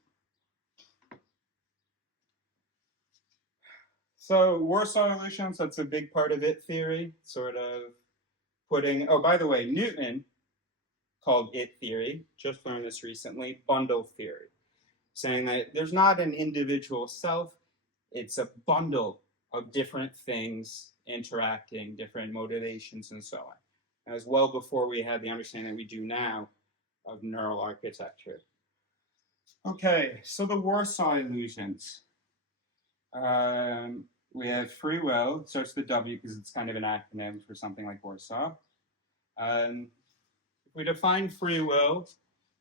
So Warsaw illusions, that's a big part of it theory, sort of putting, oh, by the way, Newton called it theory, just learned this recently, bundle theory, saying that there's not an individual self, it's a bundle of different things interacting, different motivations and so on. That was well before we had the understanding that we do now of neural architecture. Okay, so the Warsaw illusions. We have free will, it starts with W because it's kind of an acronym for something like Warsaw. We define free will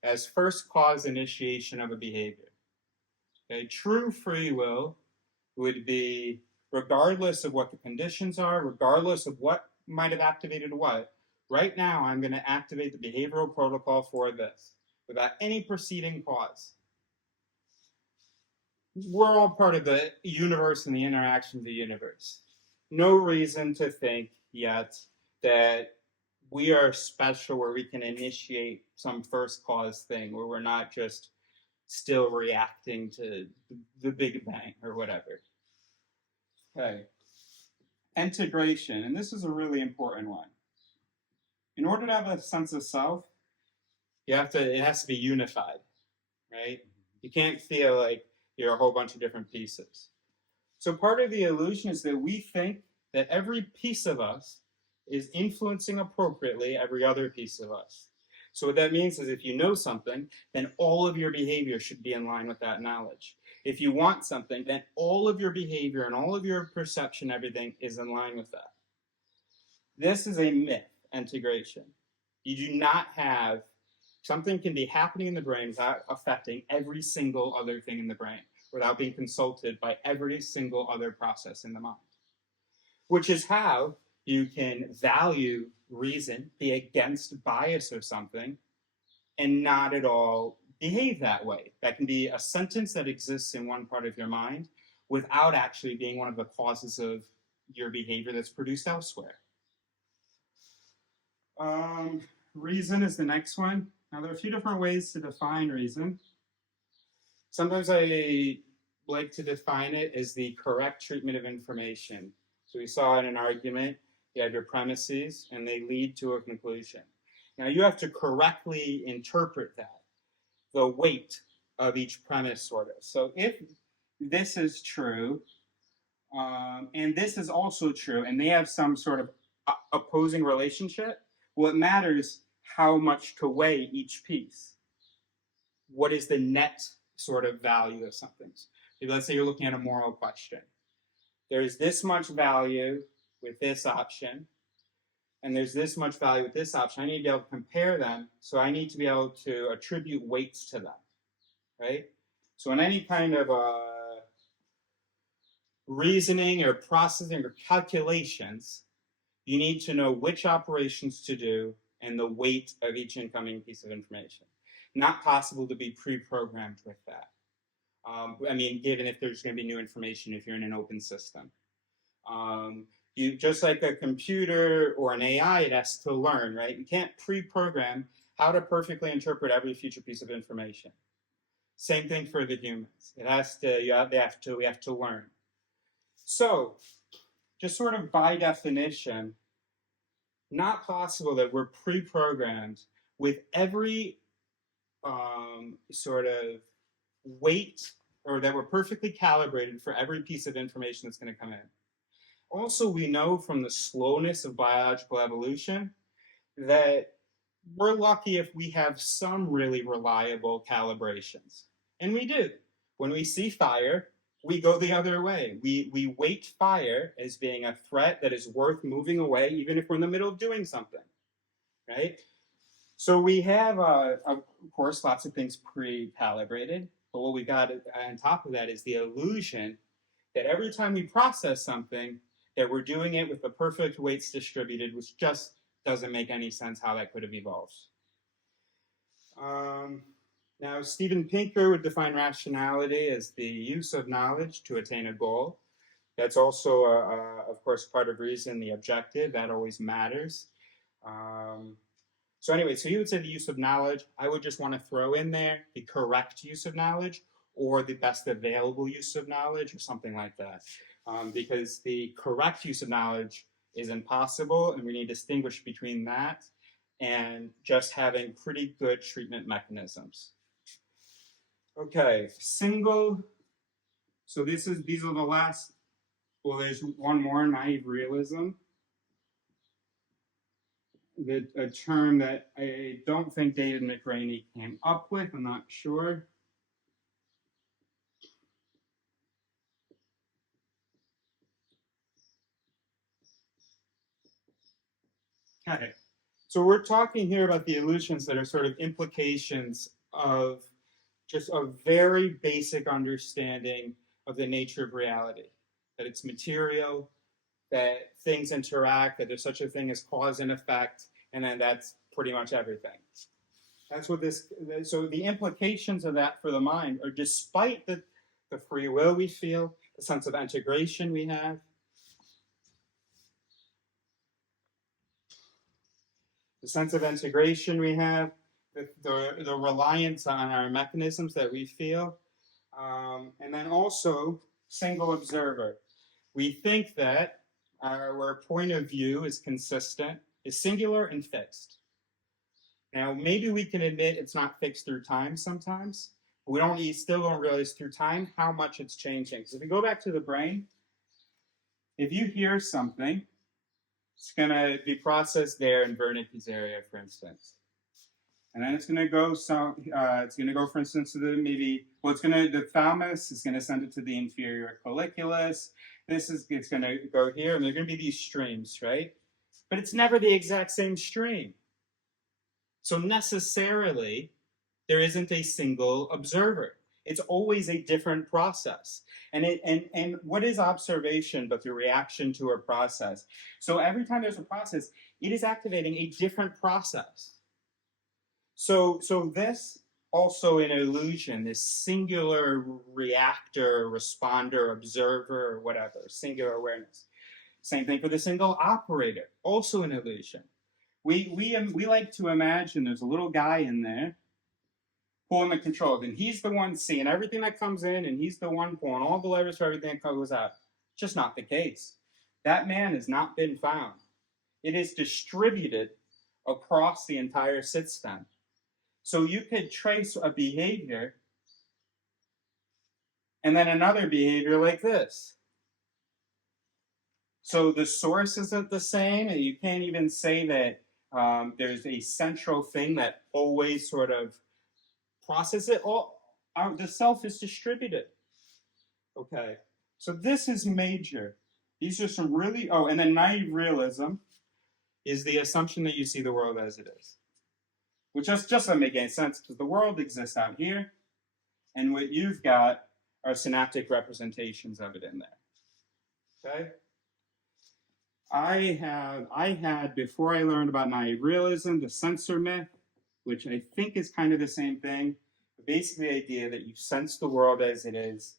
as first cause initiation of a behavior. Okay, true free will would be regardless of what the conditions are, regardless of what might have activated what, right now I'm going to activate the behavioral protocol for this without any preceding cause. we're all part of the universe and the interaction of the universe. No reason to think yet that we are special where we can initiate some first cause thing where we're not just still reacting to the Big Bang or whatever. Okay. Integration, and this is a really important one. In order to have a sense of self, it has to be unified, right? You can't feel like you're a whole bunch of different pieces. So part of the illusion is that we think that every piece of us is influencing appropriately every other piece of us. So what that means is if you know something, then all of your behavior should be in line with that knowledge. If you want something, then all of your behavior and all of your perception, everything is in line with that. This is a myth, integration. You do not have, something can be happening in the brain without affecting every single other thing in the brain, without being consulted by every single other process in the mind. Which is how you can value reason, be against bias or something, and not at all behave that way. That can be a sentence that exists in one part of your mind without actually being one of the causes of your behavior that's produced elsewhere. Reason is the next one. Now, there are a few different ways to define reason. Sometimes I like to define it as the correct treatment of information. So we saw in an argument, you have your premises, and they lead to a conclusion. Now, you have to correctly interpret that, the weight of each premise, sort of. So if this is true, and this is also true, and they have some sort of opposing relationship, well, it matters how much to weigh each piece. What is the net sort of value of something? Let's say you're looking at a moral question. There's this much value with this option, and there's this much value with this option. I need to be able to compare them, so I need to be able to attribute weights to them, right? So in any kind of reasoning or processing or calculations, you need to know which operations to do and the weight of each incoming piece of information. Not possible to be pre-programmed with that. Given if there's going to be new information, if you're in an open system. You just like a computer or an AI, it has to learn, right? You can't pre-program how to perfectly interpret every future piece of information. Same thing for the humans. It has to, we have to learn. So, just sort of by definition, not possible that we're pre-programmed with every sort of weight, or that we're perfectly calibrated for every piece of information that's going to come in. Also, we know from the slowness of biological evolution that we're lucky if we have some really reliable calibrations. And we do. When we see fire, we go the other way. We weight fire as being a threat that is worth moving away, even if we're in the middle of doing something, right? So we have, of course, lots of things pre-calibrated, but what we got on top of that is the illusion that every time we process something, that we're doing it with the perfect weights distributed, which just doesn't make any sense how that could have evolved. Now, Steven Pinker would define rationality as the use of knowledge to attain a goal. That's also, of course, part of reason, the objective. That always matters. So he would say the use of knowledge. I would just want to throw in there the correct use of knowledge or the best available use of knowledge or something like that. Because the correct use of knowledge is impossible, and we need to distinguish between that and just having pretty good treatment mechanisms. Okay, so these are the last, well, there's one more, naive realism. A term that I don't think David McRaney came up with, I'm not sure. Okay, so we're talking here about the illusions that are sort of implications of just a very basic understanding of the nature of reality, that it's material, that things interact, that there's such a thing as cause and effect, and then that's pretty much everything. That's what so the implications of that for the mind are, despite the free will we feel, the sense of integration we have. The sense of integration we have, the reliance on our mechanisms that we feel, and then also single observer. We think that our point of view is consistent, is singular and fixed. Now, maybe we can admit it's not fixed through time sometimes. We still don't realize through time how much it's changing. So if we go back to the brain, if you hear something, it's going to be processed there in Wernicke's area, for instance. And then it's going to go, for instance, to the thalamus is going to send it to the inferior colliculus. It's going to go here, and there are going to be these streams, right? But it's never the exact same stream. So necessarily, there isn't a single observer. It's always a different process. And what is observation but the reaction to a process? So every time there's a process, it is activating a different process. So this also an illusion, this singular reactor, responder, observer, or whatever, singular awareness. Same thing for the single operator, also an illusion. We like to imagine there's a little guy in there pulling the controls, and he's the one seeing everything that comes in, and he's the one pulling all the levers for everything that goes out. Just not the case. That man has not been found. It is distributed across the entire system. So you could trace a behavior and then another behavior like this. So the source isn't the same, and you can't even say that there's a central thing that always sort of processes it. The self is distributed. Okay, so this is major. These are some really, and then naive realism is the assumption that you see the world as it is. Which just doesn't make any sense, because the world exists out here, and what you've got are synaptic representations of it in there. Okay? I had, before I learned about naive realism, the sensor myth, which I think is kind of the same thing. Basically, the idea that you sense the world as it is,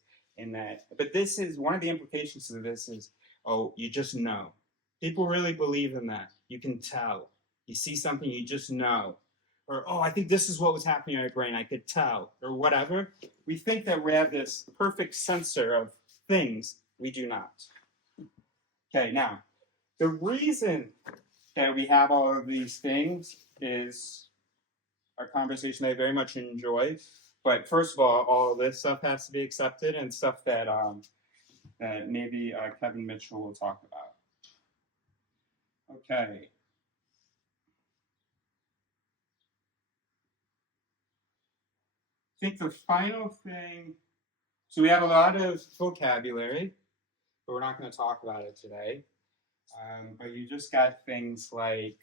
but this is, one of the implications of this is, you just know. People really believe in that. You can tell. You see something, you just know. Or, I think this is what was happening in my brain, I could tell, or whatever. We think that we have this perfect sensor of things. We do not. Okay, now, the reason that we have all of these things is our conversation I very much enjoy. But first of all of this stuff has to be accepted, and stuff that maybe Kevin Mitchell will talk about. Okay. I think the final thing, so we have a lot of vocabulary, but we're not going to talk about it today. But you just got things like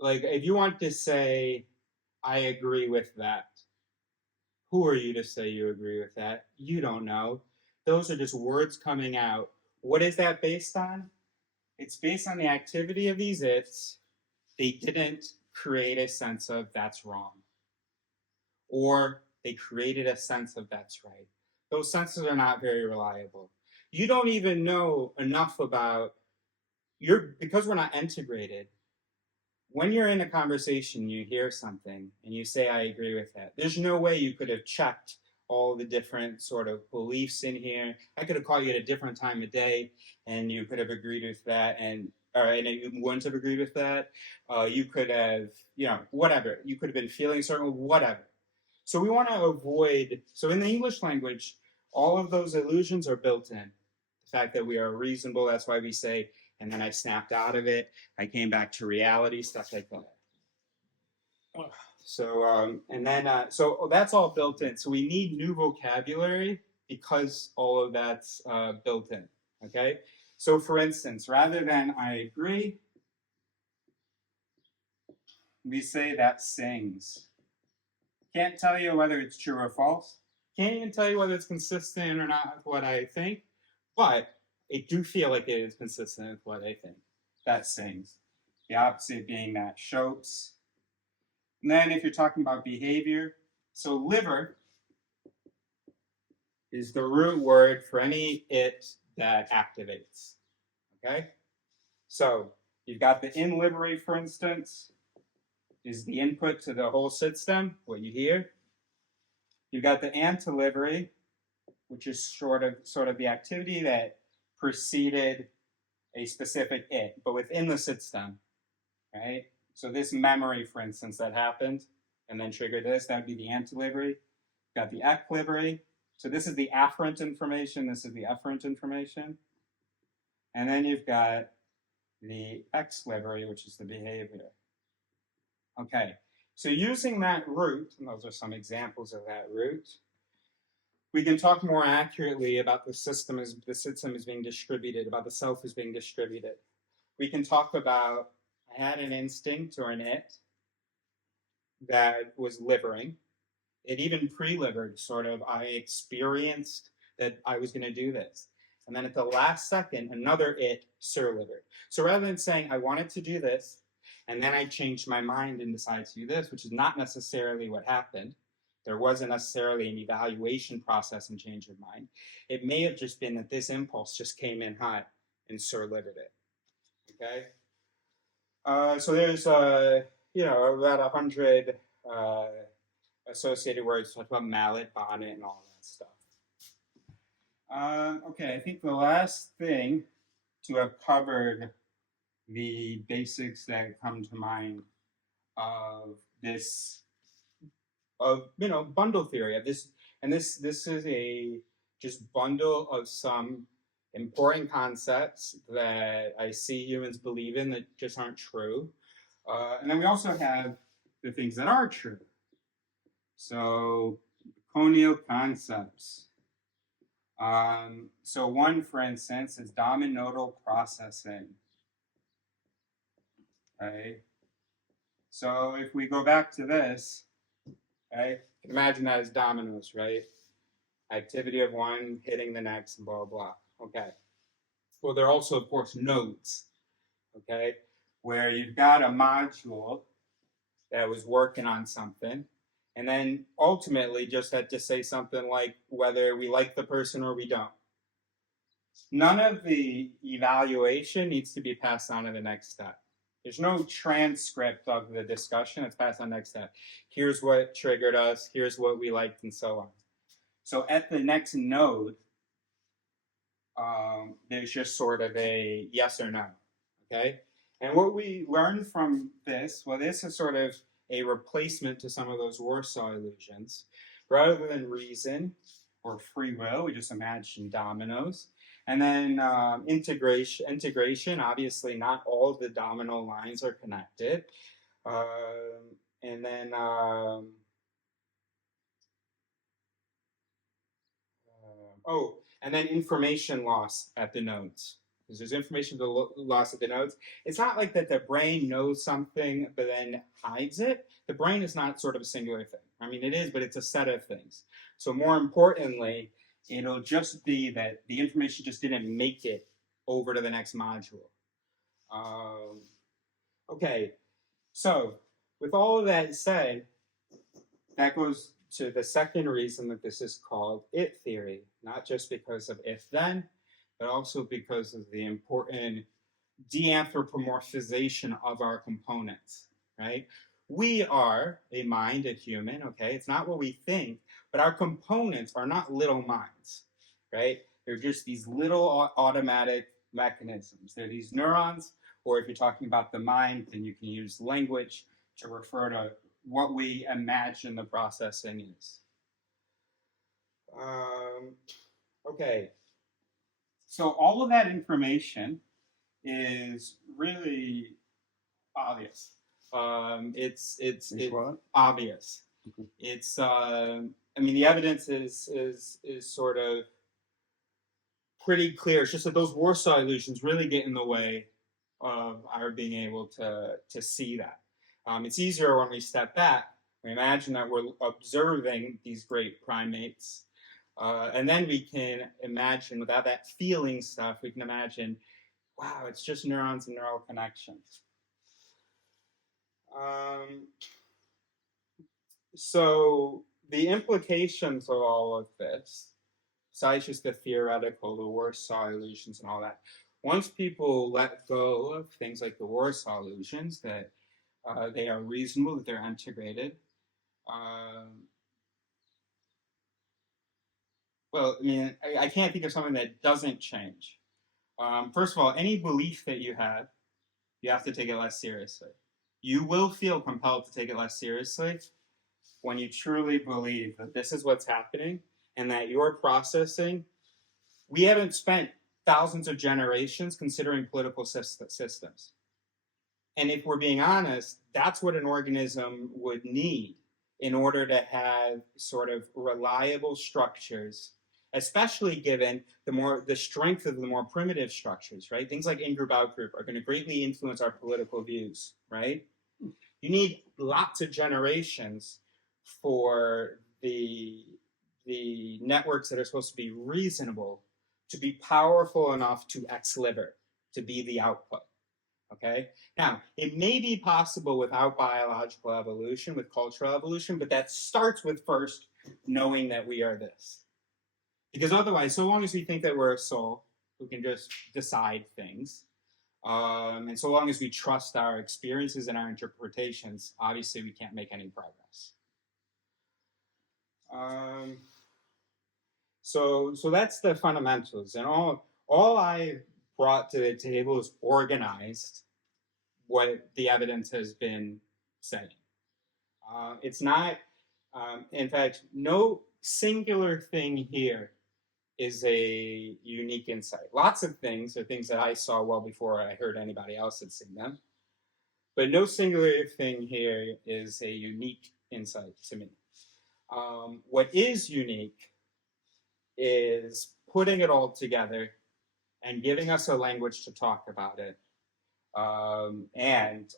if you want to say, I agree with that. Who are you to say you agree with that? You don't know. Those are just words coming out. What is that based on? It's based on the activity of these its. They didn't create a sense of that's wrong. Or they created a sense of that's right. Those senses are not very reliable. You don't even know enough about because we're not integrated. When you're in a conversation, you hear something and you say, I agree with that. There's no way you could have checked all the different sort of beliefs in here. I could have called you at a different time of day and you could have agreed with that, and you wouldn't have agreed with that. You could have, whatever. You could have been feeling certain, whatever. So we want to avoid, so in the English language, all of those illusions are built in. The fact that we are reasonable, that's why we say, and then I snapped out of it, I came back to reality, stuff like that. So, so that's all built in. So we need new vocabulary because all of that's built in, okay? So for instance, rather than I agree, we say that sings. Can't tell you whether it's true or false. Can't even tell you whether it's consistent or not with what I think, but I do feel like it is consistent with what I think. That sings. The opposite being that shows. And then if you're talking about behavior, so liver is the root word for any it that activates. Okay? So you've got the in livery, for instance, is the input to the whole system, what you hear. You've got the ante livery, which is sort of the activity that preceded a specific it, but within the system, right? So this memory, for instance, that happened and then triggered this, that would be the ante livery. Got the ec livery. So this is the afferent information, this is the efferent information. And then you've got the ex livery, which is the behavior. Okay, so using that root, and those are some examples of that root, we can talk more accurately about the system as being distributed, about the self as being distributed. We can talk about, I had an instinct or an it that was livering. It even pre-livered, sort of, I experienced that I was going to do this. And then at the last second, another it sur-livered. So rather than saying, I wanted to do this, and then I changed my mind and decided to do this, which is not necessarily what happened. There wasn't necessarily an evaluation process and change of mind. It may have just been that this impulse just came in hot and sur-livered it. Okay? So there's, about 100 associated words, talk about mallet, bonnet, and all that stuff. Okay, I think the last thing to have covered the basics that come to mind of this, bundle theory of this, and this is a just bundle of some important concepts that I see humans believe in that just aren't true, and then we also have the things that are true. So, conial concepts. So one, for instance, is dominodal processing. Okay. So if we go back to this, okay, imagine that as dominoes, right? Activity of one hitting the next, and blah, blah, blah. Okay. Well, there are also, of course, nodes, okay, where you've got a module that was working on something, and then ultimately just had to say something like whether we like the person or we don't. None of the evaluation needs to be passed on to the next step. There's no transcript of the discussion. It's passed on next step. Here's what triggered us. Here's what we liked, and so on. So at the next node, there's just sort of a yes or no. Okay? And what we learned from this, well, this is sort of a replacement to some of those Warsaw illusions. Rather than reason or free will, we just imagine dominoes. And then integration, obviously not all of the domino lines are connected. And then and then information loss at the nodes. Because there's information loss at the nodes. It's not like that the brain knows something but then hides it. The brain is not sort of a singular thing. I mean, it is, but it's a set of things. So more importantly, it'll just be that the information just didn't make it over to the next module. Okay, so with all of that said, that goes to the second reason that this is called it theory, not just because of if-then, but also because of the important de-anthropomorphization of our components, right? We are a mind, a human, okay? It's not what we think, but our components are not little minds, right? They're just these little automatic mechanisms. They're these neurons, or if you're talking about the mind, then you can use language to refer to what we imagine the processing is. Okay. So all of that information is really obvious. It's obvious. Okay. It's the evidence is sort of pretty clear. It's just that those Warsaw illusions really get in the way of our being able to see that. It's easier when we step back. We imagine that we're observing these great primates. And then we can imagine, without that feeling stuff, we can imagine, wow, it's just neurons and neural connections. So the implications of all of this besides just the theoretical, the Warsaw illusions and all that. Once people let go of things like the Warsaw illusions, that they are reasonable, that they're integrated, well, I mean, I can't think of something that doesn't change. First of all, any belief that you have to take it less seriously. You will feel compelled to take it less seriously when you truly believe that this is what's happening and that you're processing. We haven't spent thousands of generations considering political systems. And if we're being honest, that's what an organism would need in order to have sort of reliable structures, especially given the strength of the more primitive structures, right? Things like in-group, out-group are going to greatly influence our political views, right? You need lots of generations for the networks that are supposed to be reasonable to be powerful enough to ex-liber, to be the output, okay? Now, it may be possible without biological evolution, with cultural evolution, but that starts with first knowing that we are this. Because otherwise, so long as we think that we're a soul who can just decide things, and so long as we trust our experiences and our interpretations, obviously we can't make any progress. So that's the fundamentals, and all I brought to the table is organized what the evidence has been saying. It's not, in fact, no singular thing here is a unique insight. Lots of things are things that I saw well before I heard anybody else had seen them. But no singular thing here is a unique insight to me. What is unique is putting it all together and giving us a language to talk about it, and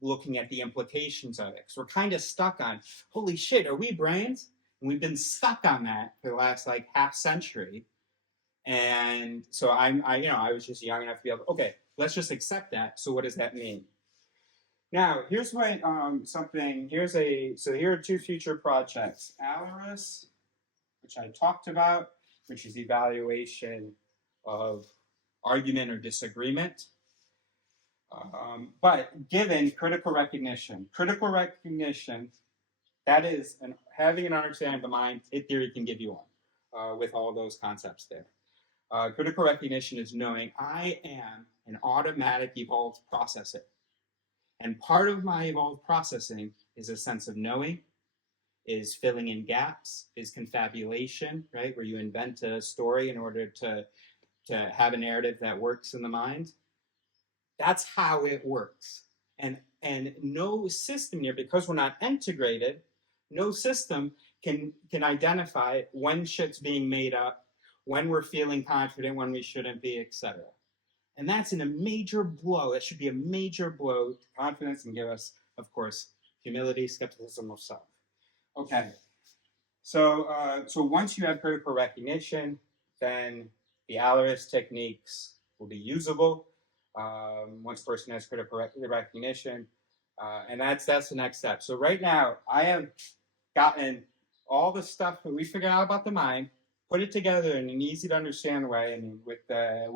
looking at the implications of it. Because we're kind of stuck on, holy shit, are we brains? And we've been stuck on that for the last like half century. And so I was just young enough to be able, okay, let's just accept that. So what does that mean? Now, here's what here are two future projects. Alarus, which I talked about, which is evaluation of argument or disagreement. But given critical recognition, that is having an understanding of the mind, theory can give you one with all those concepts there. Critical recognition is knowing I am an automatic evolved processor. And part of my evolved processing is a sense of knowing, is filling in gaps, is confabulation, right? Where you invent a story in order to have a narrative that works in the mind. That's how it works. And no system here, because we're not integrated, no system can identify when shit's being made up, when we're feeling confident, when we shouldn't be, etc. And that's a major blow. That should be a major blow to confidence and give us, of course, humility, skepticism of self. Okay. So once you have critical recognition, then the Alarus techniques will be usable. Once a person has critical recognition, and that's the next step. So right now, I have gotten all the stuff that we figured out about the mind, put it together in an easy to understand way. I mean, with the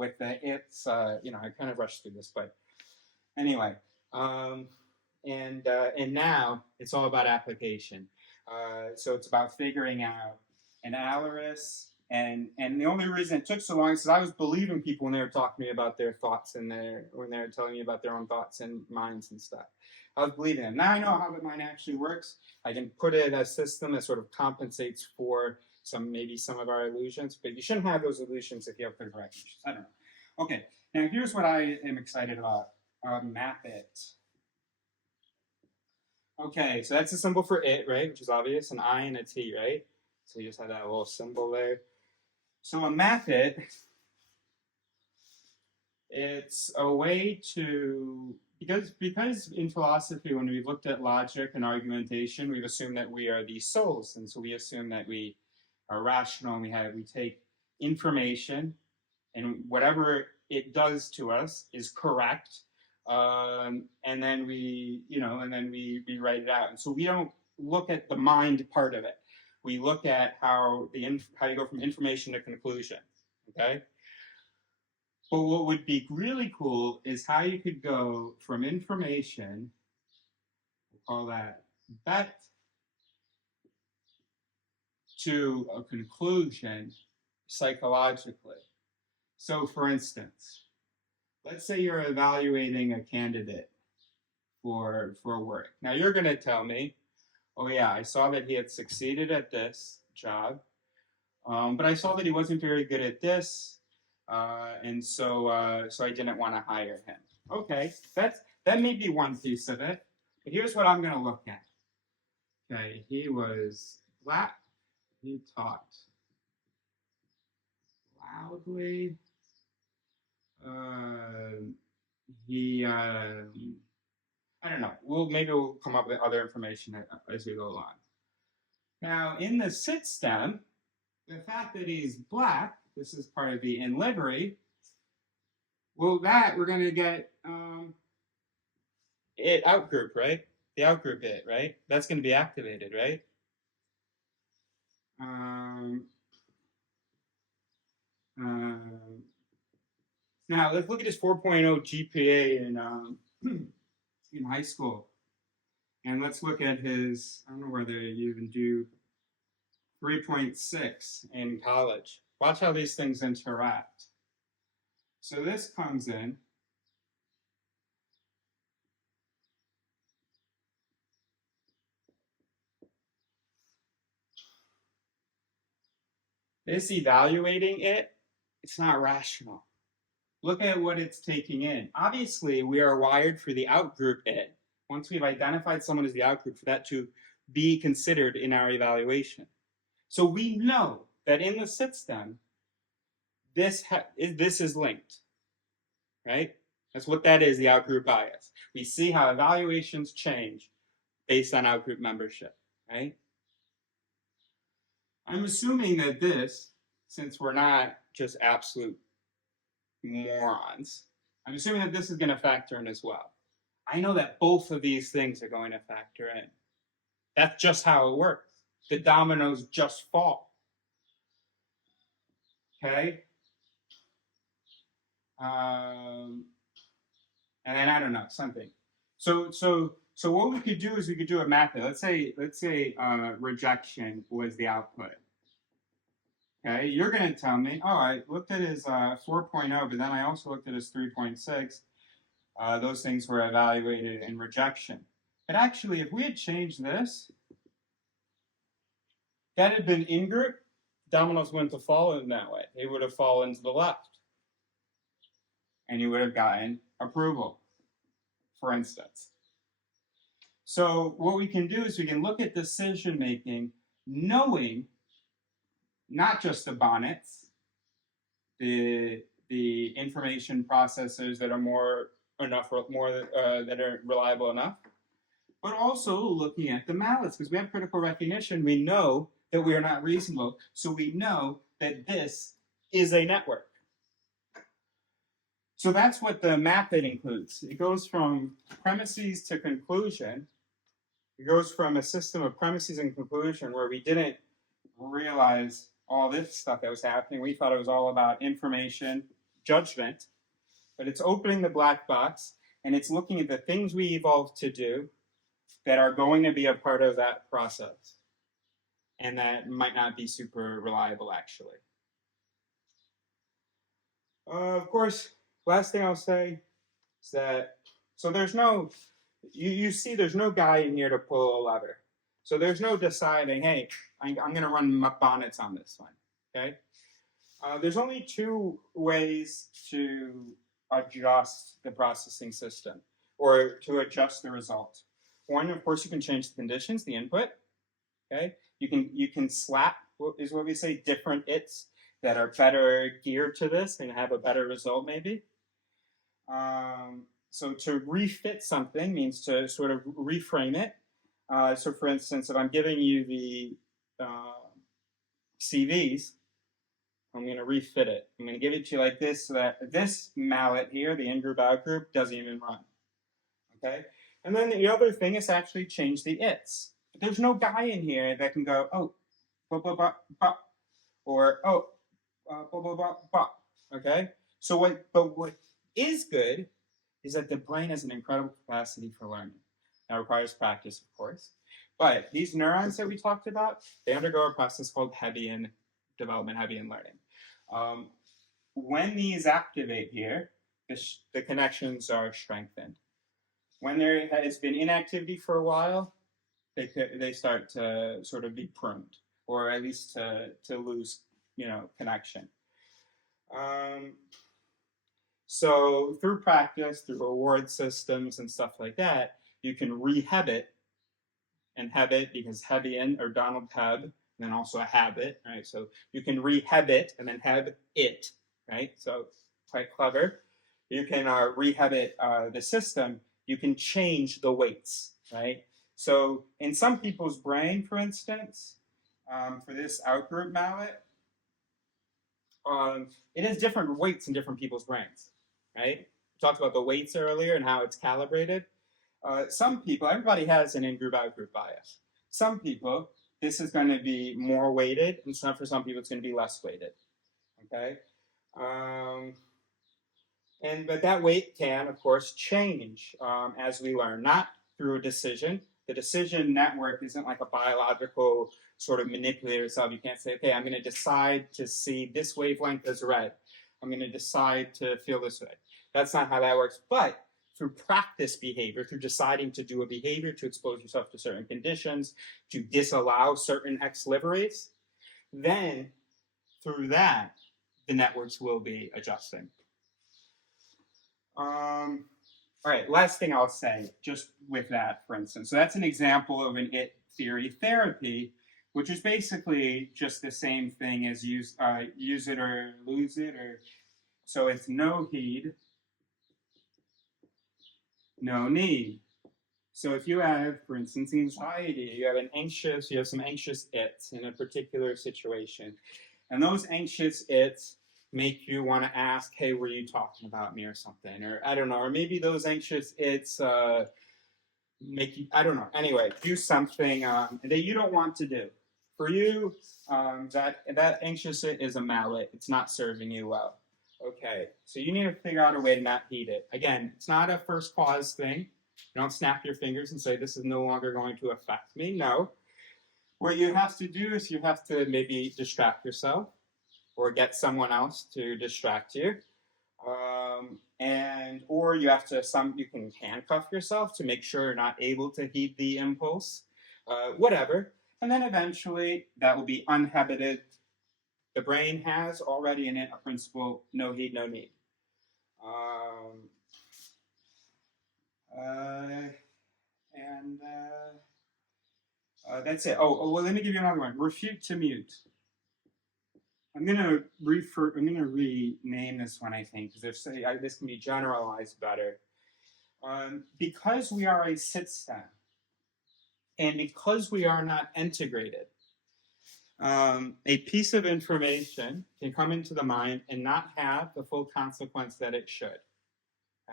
it's I kind of rushed through this, but anyway, and now it's all about application. So it's about figuring out an Alarus. And the only reason it took so long is because I was believing people when they were talking to me about their thoughts and when they were telling me about their own thoughts and minds and stuff. I was believing them. Now I know how the mind actually works. I can put it in a system that sort of compensates for maybe some of our illusions, but you shouldn't have those illusions if you have critical recognition. I don't know. Okay, now here's what I am excited about. Map it. Okay, so that's a symbol for it, right? Which is obvious, an I and a T, right? So you just have that little symbol there. So a map it, it's a way to, because in philosophy, when we've looked at logic and argumentation, we've assumed that we are these souls. And so we assume that we are rational and we take information and whatever it does to us is correct. And then we write it out. And so we don't look at the mind part of it. we look at how you go from information to conclusion. Okay. But what would be really cool is how you could go from information, we'll call that bet, to a conclusion psychologically. So for instance, let's say you're evaluating a candidate for work. Now you're going to tell me, oh yeah, I saw that he had succeeded at this job, but I saw that he wasn't very good at this, and so I didn't want to hire him. Okay, that may be one piece of it, but here's what I'm going to look at. Okay, he was black. He talked loudly. I don't know. Maybe we'll come up with other information as we go along. Now, in the sit stem, the fact that he's black, this is part of the in livery. Well, that we're going to get it outgroup, right? The outgroup it, right? That's going to be activated, right? Now let's look at his 4.0 GPA in high school, and let's look at his. I don't know whether you even do 3.6 in college. Watch how these things interact. So this comes in. This evaluating it, it's not rational. Look at what it's taking in. Obviously, we are wired for the outgroup it. Once we've identified someone as the outgroup, for that to be considered in our evaluation. So we know that in the sit stem, this is linked, right? That's what that is, the outgroup bias. We see how evaluations change based on outgroup membership, right? I'm assuming that this, since we're not just absolute morons, I'm assuming that this is going to factor in as well. I know that both of these things are going to factor in. That's just how it works. The dominoes just fall. Okay? And then I don't know, something. So what we could do is we could do a map. Let's say rejection was the output. Okay, you're going to tell me, oh, I looked at his 4.0, but then I also looked at his 3.6. Those things were evaluated in rejection. But actually, if we had changed this, that had been in group, dominoes wouldn't have fallen that way. It would have fallen to the left. And you would have gotten approval, for instance. So what we can do is we can look at decision making, knowing not just the bonnets, the information processors that are that are reliable enough, but also looking at the mallets, because we have critical recognition. We know that we are not reasonable, so we know that this is a network. So that's what the map it includes. It goes from premises to conclusion. It goes from a system of premises and conclusion where we didn't realize all this stuff that was happening. We thought it was all about information, judgment, but it's opening the black box and it's looking at the things we evolved to do that are going to be a part of that process and that might not be super reliable actually. Of course, last thing I'll say is that, so there's no, you see there's no guy in here to pull a lever. So there's no deciding, hey, I'm going to run bonnets on this one, okay? There's only two ways to adjust the processing system or to adjust the result. One, of course, you can change the conditions, the input, okay? You can slap, is what we say, different its that are better geared to this and have a better result maybe. So to refit something means to sort of reframe it. So for instance, if I'm giving you the CVs, I'm going to refit it. I'm going to give it to you like this so that this mallet here, the in-group, out-group, doesn't even run. Okay? And then the other thing is actually change the its. But there's no guy in here that can go, oh, blah, blah, blah, blah, or, oh, blah, blah, blah, blah, okay? So what is good is that the brain has an incredible capacity for learning. That requires practice, of course. But these neurons that we talked about, they undergo a process called Hebbian development, Hebbian learning. When these activate here, the connections are strengthened. When there has been inactivity for a while, they start to sort of be pruned, or at least to lose, connection. So through practice, through reward systems and stuff like that, you can re-habit, and habit because Hebbian or Donald Hebb, and then also a habit, right? So you can re-habit and then have it, right? So quite clever. You can re-habit the system. You can change the weights, right? So in some people's brain, for instance, for this outgroup mallet, it has different weights in different people's brains, right? We talked about the weights earlier and how it's calibrated. Some people, everybody has an in-group, out-group bias. Some people, this is going to be more weighted, and for some people, it's going to be less weighted, okay? But that weight can, of course, change as we learn, not through a decision. The decision network isn't like a biological sort of manipulator itself. You can't say, okay, I'm going to decide to see this wavelength as red. I'm going to decide to feel this way. That's not how that works. But through practice behavior, through deciding to do a behavior, to expose yourself to certain conditions, to disallow certain X liberates, then through that, the networks will be adjusting. All right, last thing I'll say, just with that, for instance. So that's an example of an it theory therapy, which is basically just the same thing as use it or lose it. So it's no heed, no need. So if you have, for instance, anxiety, you have some anxious its in a particular situation, and those anxious its make you want to ask, hey, were you talking about me or something? Or I don't know, or maybe those anxious its make you, I don't know. Anyway, do something that you don't want to do. For you, that anxious it is a mallet. It's not serving you well. Okay, so you need to figure out a way to not heed it. Again, it's not a first cause thing. You don't snap your fingers and say, this is no longer going to affect me. No. What you have to do is you have to maybe distract yourself or get someone else to distract you. Or you have to, you can handcuff yourself to make sure you're not able to heed the impulse, whatever. And then eventually that will be unhabited. The brain has already in it a principle, no heed, no need. That's it. Oh, well, let me give you another one. Refute to mute. I'm gonna rename this one, I think, because this can be generalized better. Because we are a system, and because we are not integrated, a piece of information can come into the mind and not have the full consequence that it should.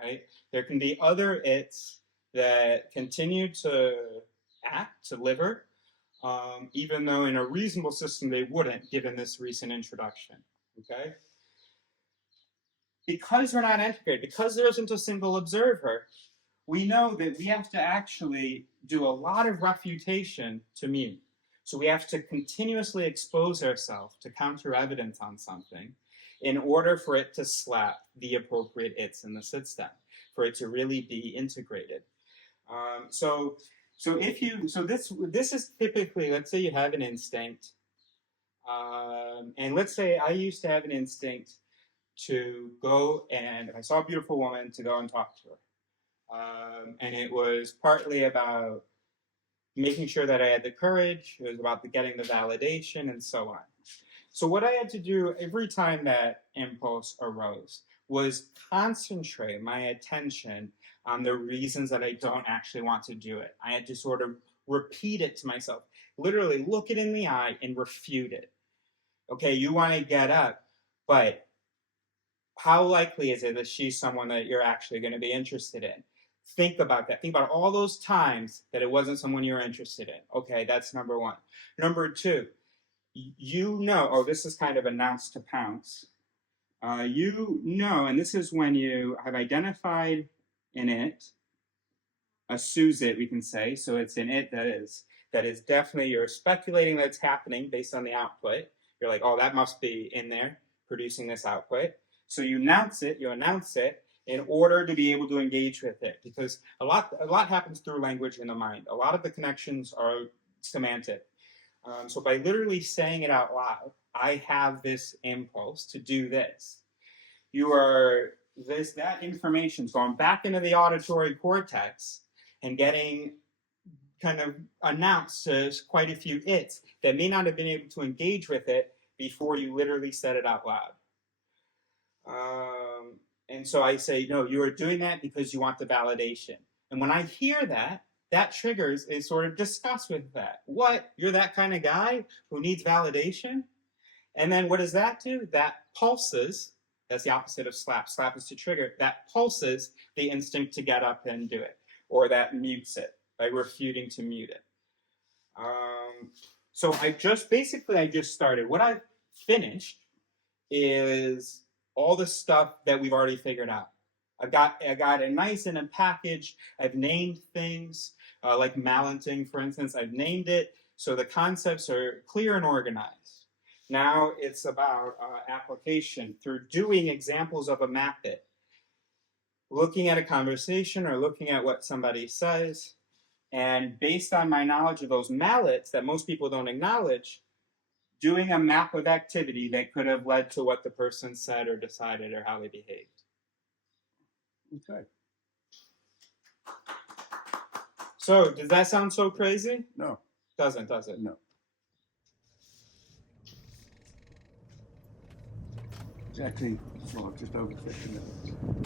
Right? There can be other its that continue to act, to liver, even though in a reasonable system they wouldn't, given this recent introduction. Okay? Because we're not integrated, because there isn't a single observer, we know that we have to actually do a lot of refutation to mute. So we have to continuously expose ourselves to counter evidence on something in order for it to slap the appropriate its in the system, for it to really be integrated. This is typically, let's say you have an instinct, and let's say I used to have an instinct to go and, if I saw a beautiful woman, to go and talk to her. And it was partly about making sure that I had the courage, it was about getting the validation, and so on. So what I had to do every time that impulse arose was concentrate my attention on the reasons that I don't actually want to do it. I had to sort of repeat it to myself, literally look it in the eye and refute it. Okay, you want to get up, but how likely is it that she's someone that you're actually going to be interested in? Think about that. Think about all those times that it wasn't someone you're interested in. Okay, that's number one. Number two, you know, oh, this is kind of announce to pounce. You know, and this is when you have identified an it, a SUSIT, we can say, so it's an it that is definitely, you're speculating that it's happening based on the output. You're like, oh, that must be in there producing this output. So you announce it in order to be able to engage with it, because a lot happens through language in the mind. A lot of the connections are semantic. So by literally saying it out loud, I have this impulse to do this. That information's going back into the auditory cortex and getting kind of announced to quite a few its that may not have been able to engage with it before you literally said it out loud. And so I say, no, you are doing that because you want the validation. And when I hear that, that triggers a sort of disgust with that. What? You're that kind of guy who needs validation? And then what does that do? That pulses. That's the opposite of slap. Slap is to trigger. That pulses the instinct to get up and do it. Or that mutes it by refuting to mute it. So I just started. What I've finished is all the stuff that we've already figured out. I got it nice in a package. I've named things, like malenting, for instance. I've named it, so the concepts are clear and organized. Now it's about application through doing examples of a map it. Looking at a conversation or looking at what somebody says, and based on my knowledge of those mallets that most people don't acknowledge, doing a map of activity that could have led to what the person said or decided or how they behaved. Okay. So, does that sound so crazy? No. Doesn't, does it? No. It's actually just over 50 minutes.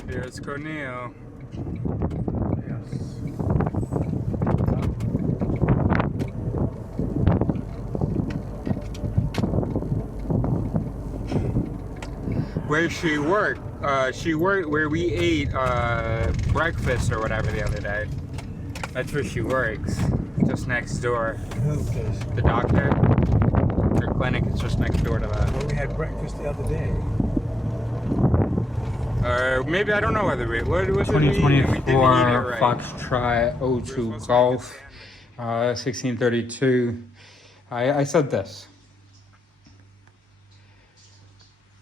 Here's Cornel. Yes. Where she worked where we ate breakfast or whatever the other day. That's where she works, just next door. Who does? The doctor, her clinic is just next door to that. Well, we had breakfast the other day. Or maybe, I don't know whether what was it? 2024 right. Foxtrot O2 Golf, 1632. I said this.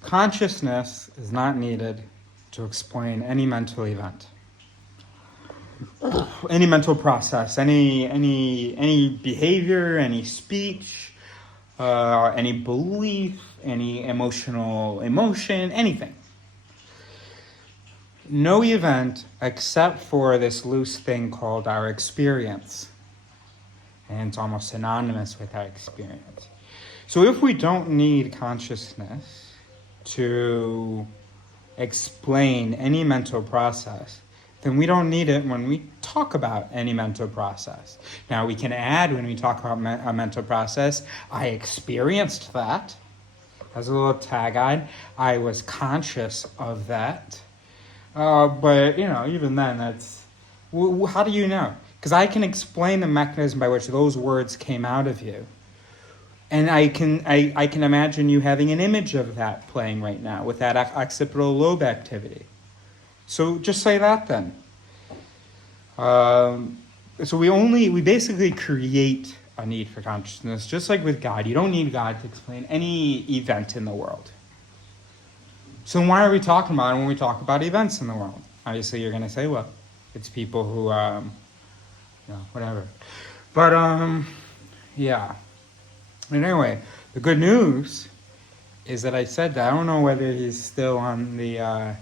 Consciousness is not needed to explain any mental event, any mental process, any behavior, any speech, any belief, any emotion, anything. No event except for this loose thing called our experience. And it's almost synonymous with our experience. So if we don't need consciousness to explain any mental process, then we don't need it when we talk about any mental process. Now we can add, when we talk about a mental process, I experienced that as a little tag-on. I was conscious of that. But, even then, that's... how do you know? Because I can explain the mechanism by which those words came out of you. And I can imagine you having an image of that playing right now with that occipital lobe activity. So just say that then. So we basically create a need for consciousness, just like with God. You don't need God to explain any event in the world. So why are we talking about it when we talk about events in the world? Obviously, you're going to say, well, it's people who, whatever. But, yeah. And anyway, the good news is that I said that. I don't know whether he's still on the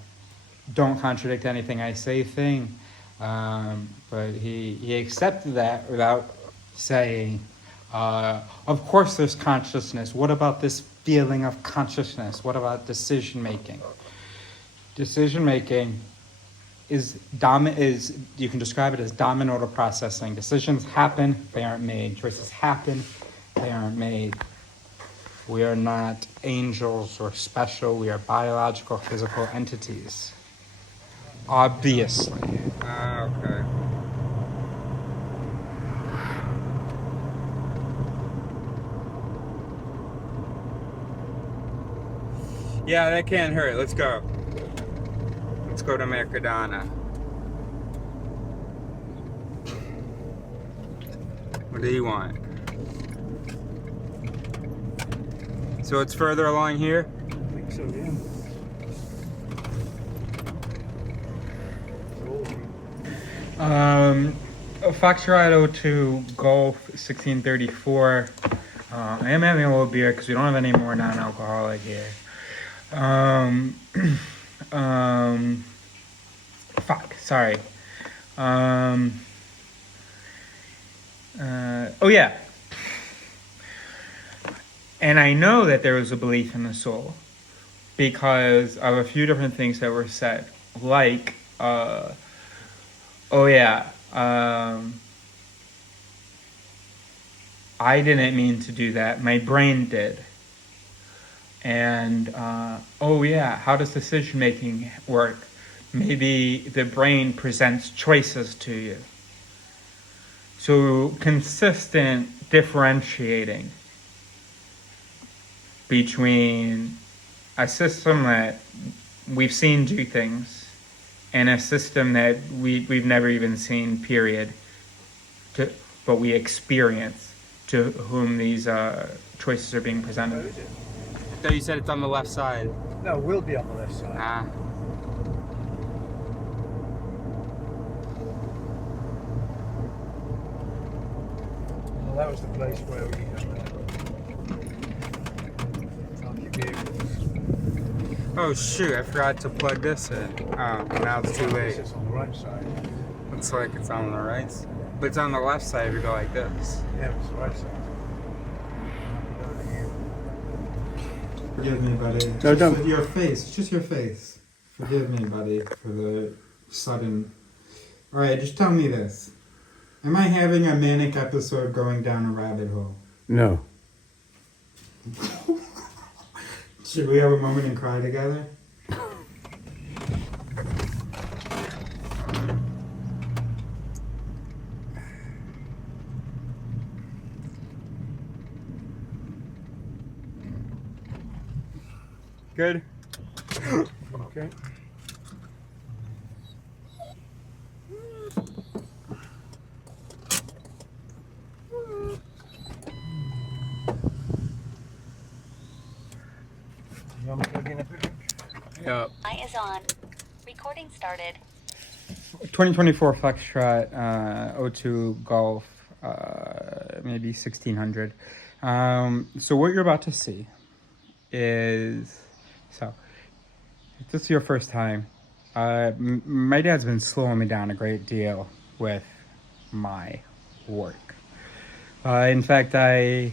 don't contradict anything I say thing, but he accepted that without saying, of course there's consciousness. What about this feeling of consciousness? What about decision making? Decision making is you can describe it as domino processing. Decisions happen, they aren't made. Choices happen, they aren't made. We are not angels or special. We are biological, physical entities. Obviously. Okay. Yeah, that can't hurt. Let's go. Let's go to Mercadona. What do you want? So it's further along here? I think so, yeah. Foxtrot 02 Golf 1634. I am having a little beer because we don't have any more non-alcoholic here. Fuck, sorry. Oh yeah. And I know that there was a belief in the soul because of a few different things that were said. Like, oh yeah, I didn't mean to do that. My brain did. And, oh yeah, how does decision making work? Maybe the brain presents choices to you. So consistent differentiating between a system that we've seen do things and a system that we've never even seen, period, but we experience to whom these choices are being presented. Where is it? I thought you said it's on the left side. No, we'll be on the left side. Ah. Well, that was the place where we park your vehicles. Oh shoot, I forgot to plug this in. Oh, now it's too late. It's on the right side. Looks like it's on the right side. But it's on the left side if you go like this. Yeah, it's the right side. Forgive me, buddy. No, Just don't. your face. Just your face. Forgive me, buddy, for the sudden... Alright, just tell me this. Am I having a manic episode going down a rabbit hole? No. Should we have a moment and cry together? Good. Okay. You want me to plug in a picture? Yep. Eye is on. Recording started. 2024 Foxtrot 02 Golf, maybe 1600. So what you're about to see is, so if this is your first time, my dad's been slowing me down a great deal with my work. In fact, I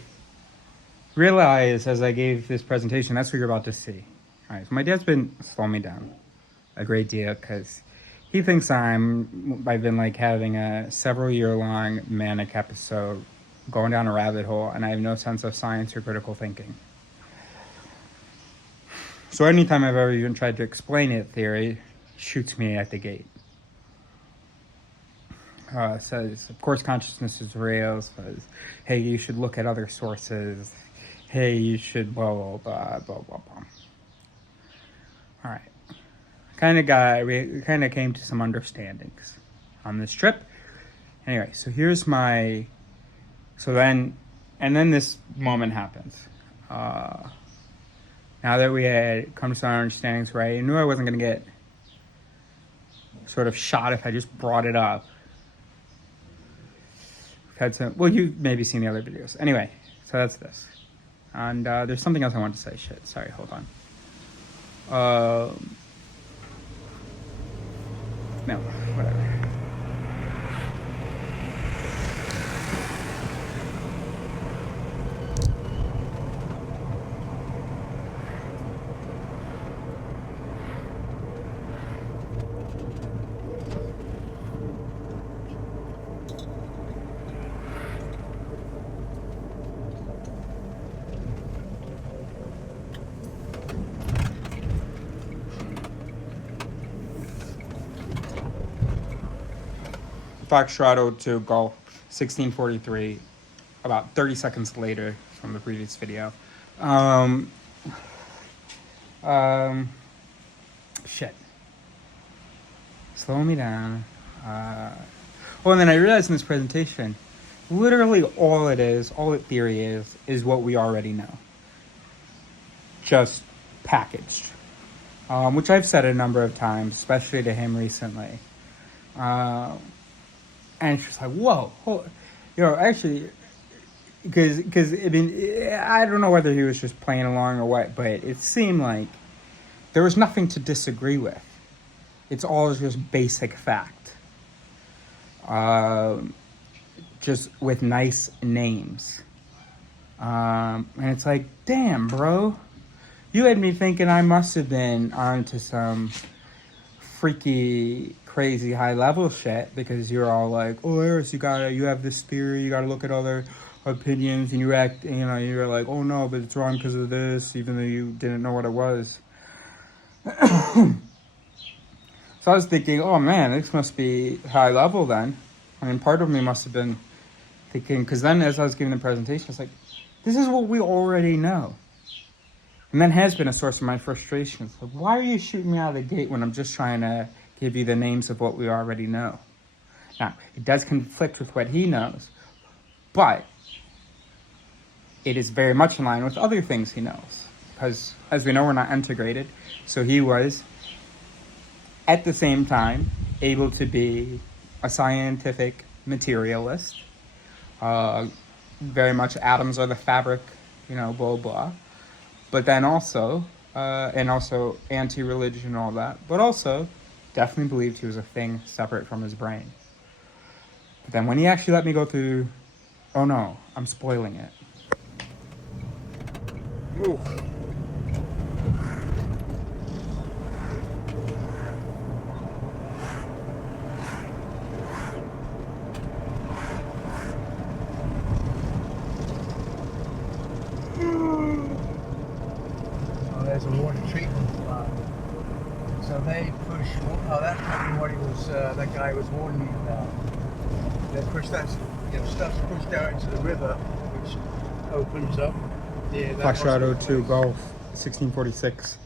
realized as I gave this presentation, that's what you're about to see. All right, so my dad's been slowing me down a great deal because he thinks I've been like having a several year long manic episode going down a rabbit hole and I have no sense of science or critical thinking. So anytime I've ever even tried to explain it, theory shoots me at the gate. Says, of course, consciousness is real. Says, hey, you should look at other sources. Hey, you should blah, blah, blah, blah, blah, blah. All right. We kind of came to some understandings on this trip. Anyway, so here's then this moment happens. Now that we had come to some understandings, right, I knew I wasn't going to get sort of shot if I just brought it up. We've had some, well, you've maybe seen the other videos. Anyway, so that's this. And there's something else I wanted to say. Shit, sorry, hold on. No, whatever. Foxtrot 02 Golf 1643, about 30 seconds later from the previous video. Shit. Slow me down. And then I realized in this presentation, literally all it theory is what we already know. Just packaged. Which I've said a number of times, especially to him recently. And it's just like, whoa. Actually, because I mean, I don't know whether he was just playing along or what, but it seemed like there was nothing to disagree with. It's all just basic fact. Just with nice names. And it's like, damn, bro. You had me thinking I must have been onto some freaky, crazy high-level shit because you're all like, oh, Eris, you have this theory, you gotta look at other opinions, and you're like, oh no, but it's wrong because of this, even though you didn't know what it was. So I was thinking, oh man, this must be high level then. I mean, part of me must have been thinking, because then as I was giving the presentation, I was like, this is what we already know. And that has been a source of my frustration. Like, why are you shooting me out of the gate when I'm just trying to give you the names of what we already know? Now, it does conflict with what he knows, but it is very much in line with other things he knows. Because, as we know, we're not integrated. So he was, at the same time, able to be a scientific materialist. Very much atoms are the fabric, blah, blah. But then also, and also anti-religion and all that. But also, definitely believed he was a thing separate from his brain. But then when he actually let me go through, oh no, I'm spoiling it. Ooh. There's a water treatment plant. So they push. Oh, that's probably what he was. That guy was warning me about. They push that. Stuff's pushed out into the river, which opens up. Yeah. Foxtrot 02 Golf 1646.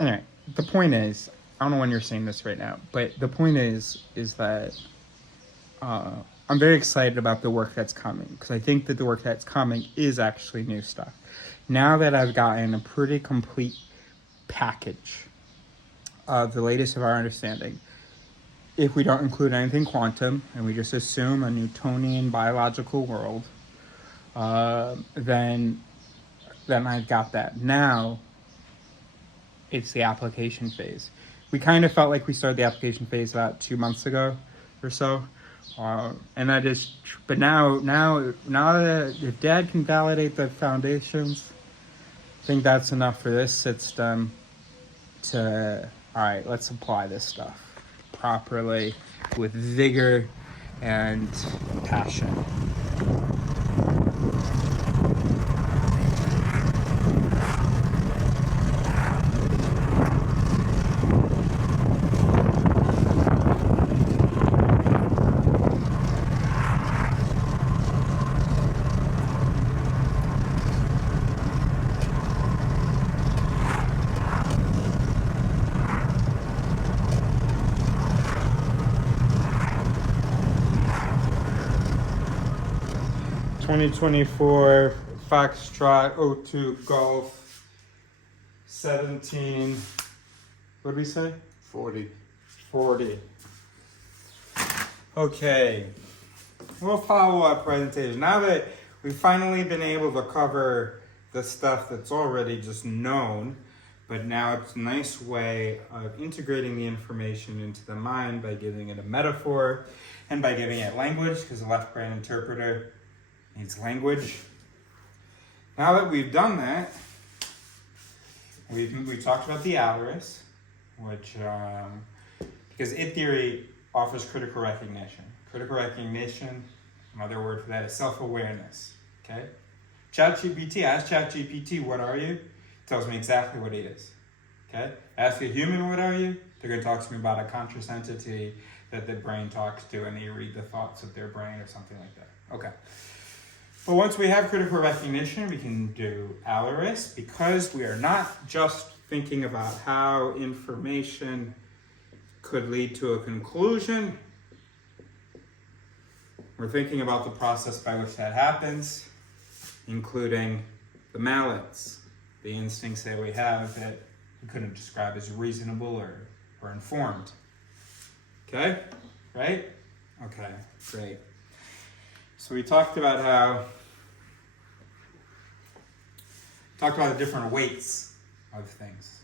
Anyway, the point is, I don't know when you're saying this right now, but the point is that I'm very excited about the work that's coming because I think that the work that's coming is actually new stuff. Now that I've gotten a pretty complete package of the latest of our understanding, if we don't include anything quantum and we just assume a Newtonian biological world, then I've got that. Now it's the application phase. We kind of felt like we started the application phase about 2 months ago or so. And that is, but now that if Dad can validate the foundations, I think that's enough for this system to, all right, let's apply this stuff properly with vigor and passion. '24 Foxtrot 02 Golf 17. What did we say? 40. Okay. We'll follow up presentation. Now that we've finally been able to cover the stuff that's already just known, but now it's a nice way of integrating the information into the mind by giving it a metaphor and by giving it language, because the left brain interpreter needs language. Now that we've done that, we've talked about the algorithm, which, because id theory offers critical recognition. Critical recognition, another word for that is self-awareness, okay? ChatGPT, ask ChatGPT, what are you? It tells me exactly what it is, okay? Ask a human, what are you? They're gonna talk to me about a conscious entity that the brain talks to, and they read the thoughts of their brain or something like that, okay. But once we have critical recognition, we can do algorithm, because we are not just thinking about how information could lead to a conclusion. We're thinking about the process by which that happens, including the mallets, the instincts that we have that we couldn't describe as reasonable or informed. Okay? Right? Okay, great. So we talked about the different weights of things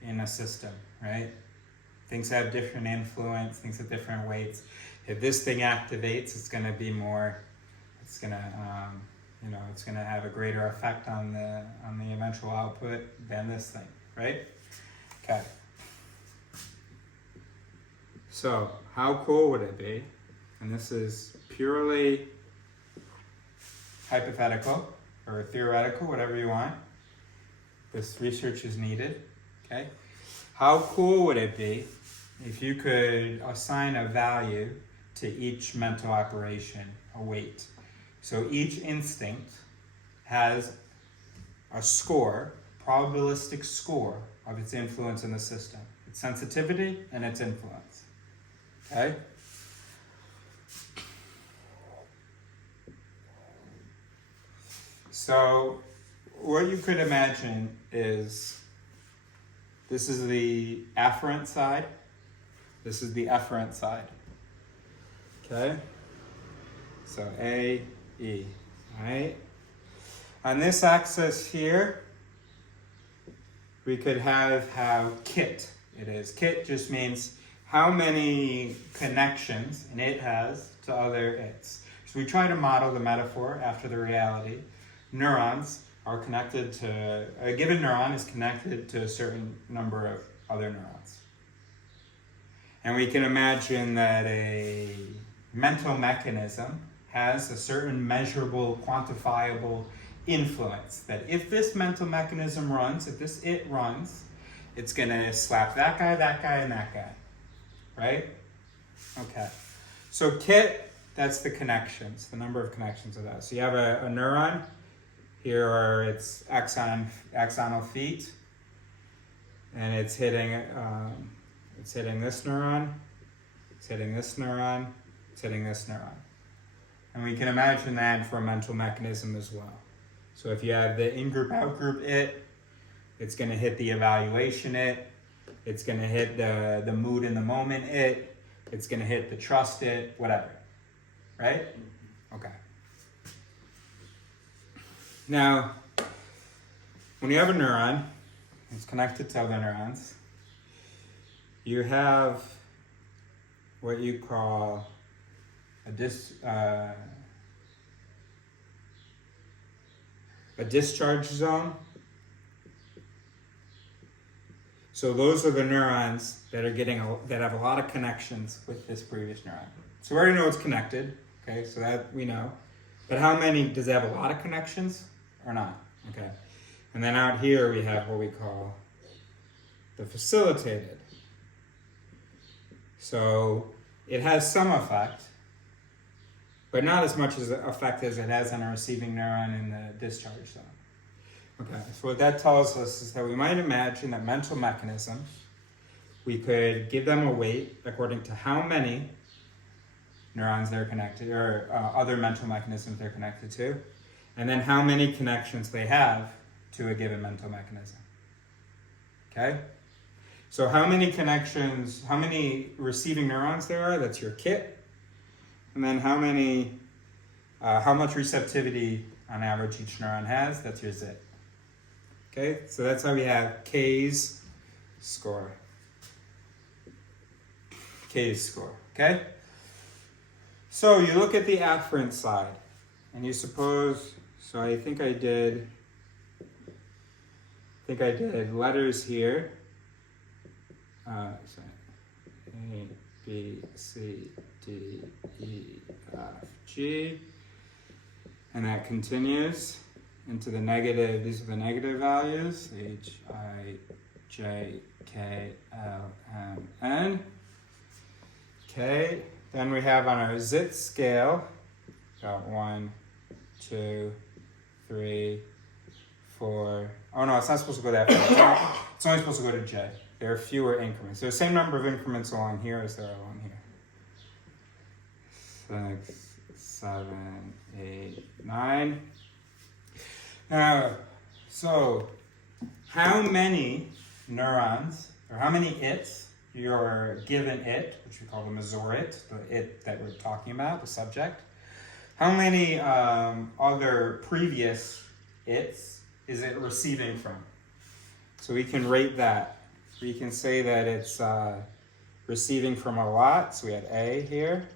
in a system, right? Things have different influence, things have different weights. If this thing activates, it's going to be more, it's going to, it's going to have a greater effect on the eventual output than this thing, right? Okay. So how cool would it be? And this is purely hypothetical or theoretical, whatever you want. This research is needed, okay? How cool would it be if you could assign a value to each mental operation, a weight? So each instinct has a score, probabilistic score of its influence in the system, its sensitivity and its influence, okay? So what you could imagine is, this is the afferent side, this is the efferent side, okay? So A, E, all right? On this axis here, we could have how kit it is. Kit just means how many connections an it has to other its. So we try to model the metaphor after the reality. Neurons are connected to, a given neuron is connected to a certain number of other neurons. And we can imagine that a mental mechanism has a certain measurable, quantifiable influence. That if this mental mechanism runs, if this it runs, it's gonna slap that guy, and that guy, right? Okay, so kit, that's the connections, the number of connections of that. So you have a neuron, here are its axonal feet, and it's hitting this neuron, it's hitting this neuron, it's hitting this neuron. And we can imagine that for a mental mechanism as well. So if you have the in-group, out-group it, it's going to hit the evaluation it, it's going to hit the mood in the moment it, it's going to hit the trust it, whatever. Right? Okay. Now, when you have a neuron, it's connected to other neurons, you have what you call a discharge zone. So those are the neurons that are that have a lot of connections with this previous neuron. So we already know it's connected, okay, so that we know. But how many, does it have a lot of connections or not? Okay. And then out here we have what we call the facilitated. So it has some effect, but not as much as effect as it has on a receiving neuron in the discharge zone. Okay, so what that tells us is that we might imagine that mental mechanisms, we could give them a weight according to how many neurons they're connected, or other mental mechanisms they're connected to, and then how many connections they have to a given mental mechanism. Okay? So how many connections, how many receiving neurons there are, that's your kit, and then how much receptivity on average each neuron has, that's your zit. Okay, so that's how we have K's score. K's score, okay? So you look at the afferent side, and you suppose, so I think I did letters here. A, B, C, D, E, F, G, and that continues into the negative. These are the negative values, H, I, J, K, L, M, N. Okay, then we have on our zit scale, got 1, 2, 3, for, oh no, it's not supposed to go that far. It's only supposed to go to J. There are fewer increments. There's the same number of increments along here as there are along here. 6, 7, 8, 9. Now, so how many neurons, or how many its, your given it, which we call the mesorit, the it that we're talking about, the subject, how many other previous its is it receiving from? So we can rate that. We can say that it's receiving from a lot, so we had A here.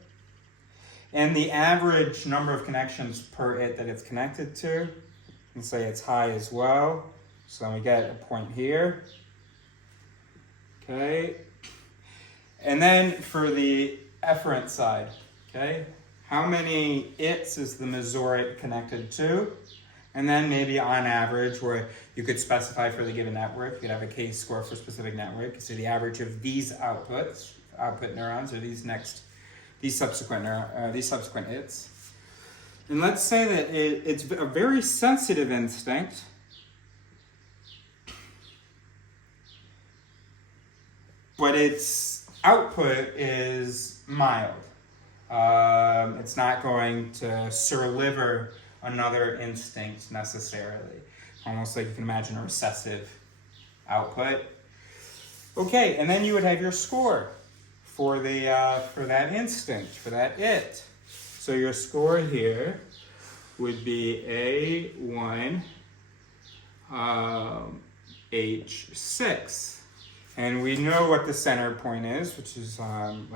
And the average number of connections per it that it's connected to, and say it's high as well. So then we get a point here. Okay. And then for the efferent side, okay, how many its is the mesorit connected to? And then maybe on average, where you could specify for the given network, you could have a k-score for a specific network. So the average of these output neurons, or these subsequent its. And let's say that it's a very sensitive instinct. But its output is mild. It's not going to surliver another instinct necessarily. Almost like you can imagine a recessive output. Okay, and then you would have your score for that instinct, for that it. So your score here would be A1 H6. And we know what the center point is, which is I've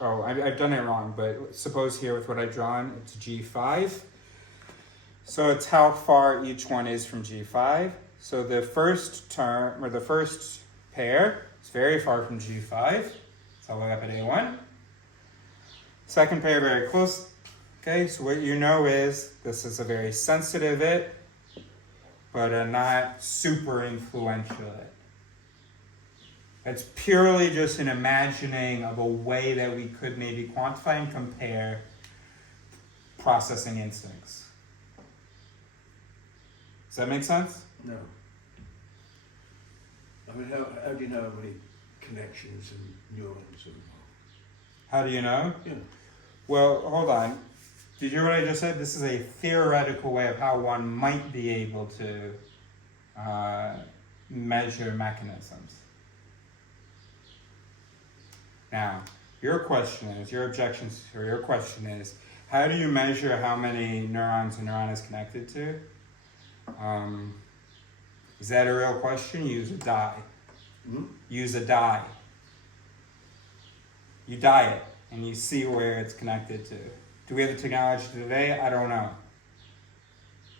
done it wrong, but suppose here with what I've drawn, it's G5. So it's how far each one is from G5. So the first term, or the first pair, is very far from G5. It's all the way up at A1. Second pair, very close. Okay, so what you know is this is a very sensitive it, but a not super influential it. It's purely just an imagining of a way that we could maybe quantify and compare processing instincts. Does that make sense? No. I mean, how do you know how many connections and neurons are involved? How do you know? Yeah. Well, hold on. Did you hear what I just said? This is a theoretical way of how one might be able to measure mechanisms. Now, your question is, how do you measure how many neurons a neuron is connected to? Is that a real question? Use a dye. Mm-hmm. Use a dye. You dye it, and you see where it's connected to. Do we have the technology today? I don't know.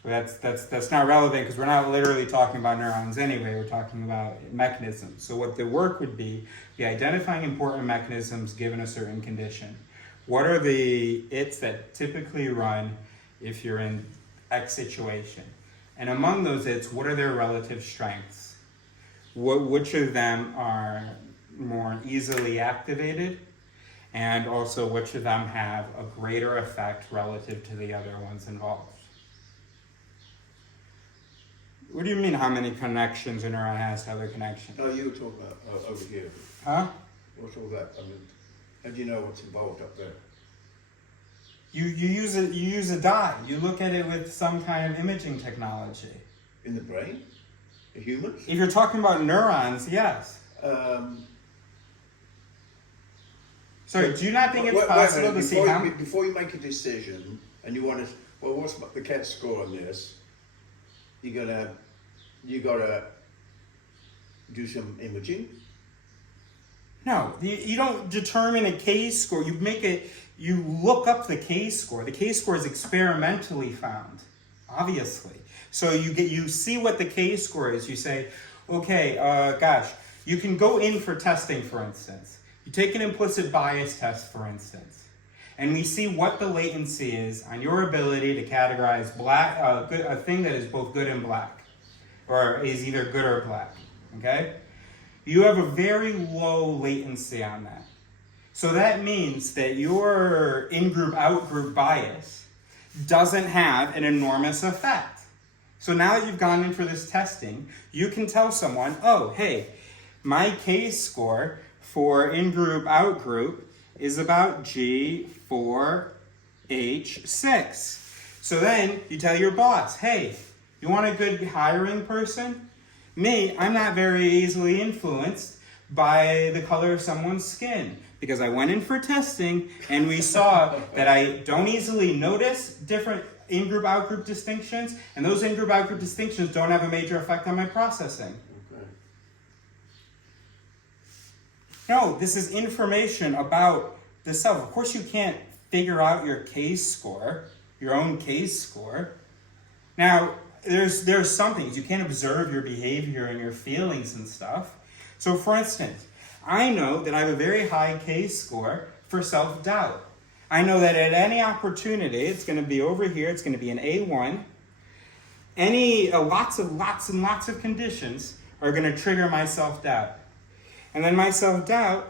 But that's not relevant because we're not literally talking about neurons anyway. We're talking about mechanisms. So what the work would be identifying important mechanisms given a certain condition. What are the its that typically run if you're in X situation? And among those its, what are their relative strengths? Which of them are more easily activated? And also which of them have a greater effect relative to the other ones involved? What do you mean how many connections a neuron has to other connections? No, you were talking about over here. Huh? What's all that? I mean, how do you know what's involved up there? You use a dye. You look at it with some kind of imaging technology. In the brain? The humans? If you're talking about neurons, yes. So do you not think it's possible to see how... Before you make a decision, and you want to... Well, what's the cat score on this? You gotta do some imaging? No, you don't determine a K-score. You look up the K-score. The K-score is experimentally found, obviously. So you see what the K-score is. You say, okay, gosh, you can go in for testing, for instance. You take an implicit bias test, for instance, and we see what the latency is on your ability to categorize a thing that is both good and black, or is either good or black, okay? You have a very low latency on that. So that means that your in-group, out-group bias doesn't have an enormous effect. So now that you've gone in for this testing, you can tell someone, oh, hey, my K-score for in-group, out-group is about G4H6. So then you tell your boss, hey, you want a good hiring person? Me, I'm not very easily influenced by the color of someone's skin because I went in for testing and we saw that I don't easily notice different in-group, out-group distinctions, and those in-group, out-group distinctions don't have a major effect on my processing. No, this is information about the self. Of course you can't figure out your K-score, your own K-score. Now, there's some things. You can't observe your behavior and your feelings and stuff. So for instance, I know that I have a very high K-score for self-doubt. I know that at any opportunity, it's going to be over here, it's going to be an A1. Lots and lots of conditions are going to trigger my self-doubt. And then my self-doubt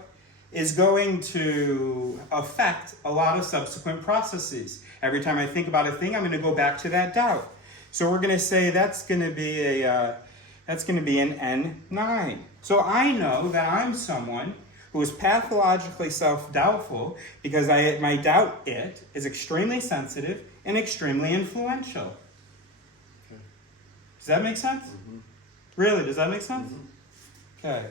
is going to affect a lot of subsequent processes. Every time I think about a thing, I'm going to go back to that doubt. So we're going to say that's going to be an N9. So I know that I'm someone who is pathologically self-doubtful because my doubt is extremely sensitive and extremely influential. Okay. Does that make sense? Mm-hmm. Really, does that make sense? Mm-hmm. Okay.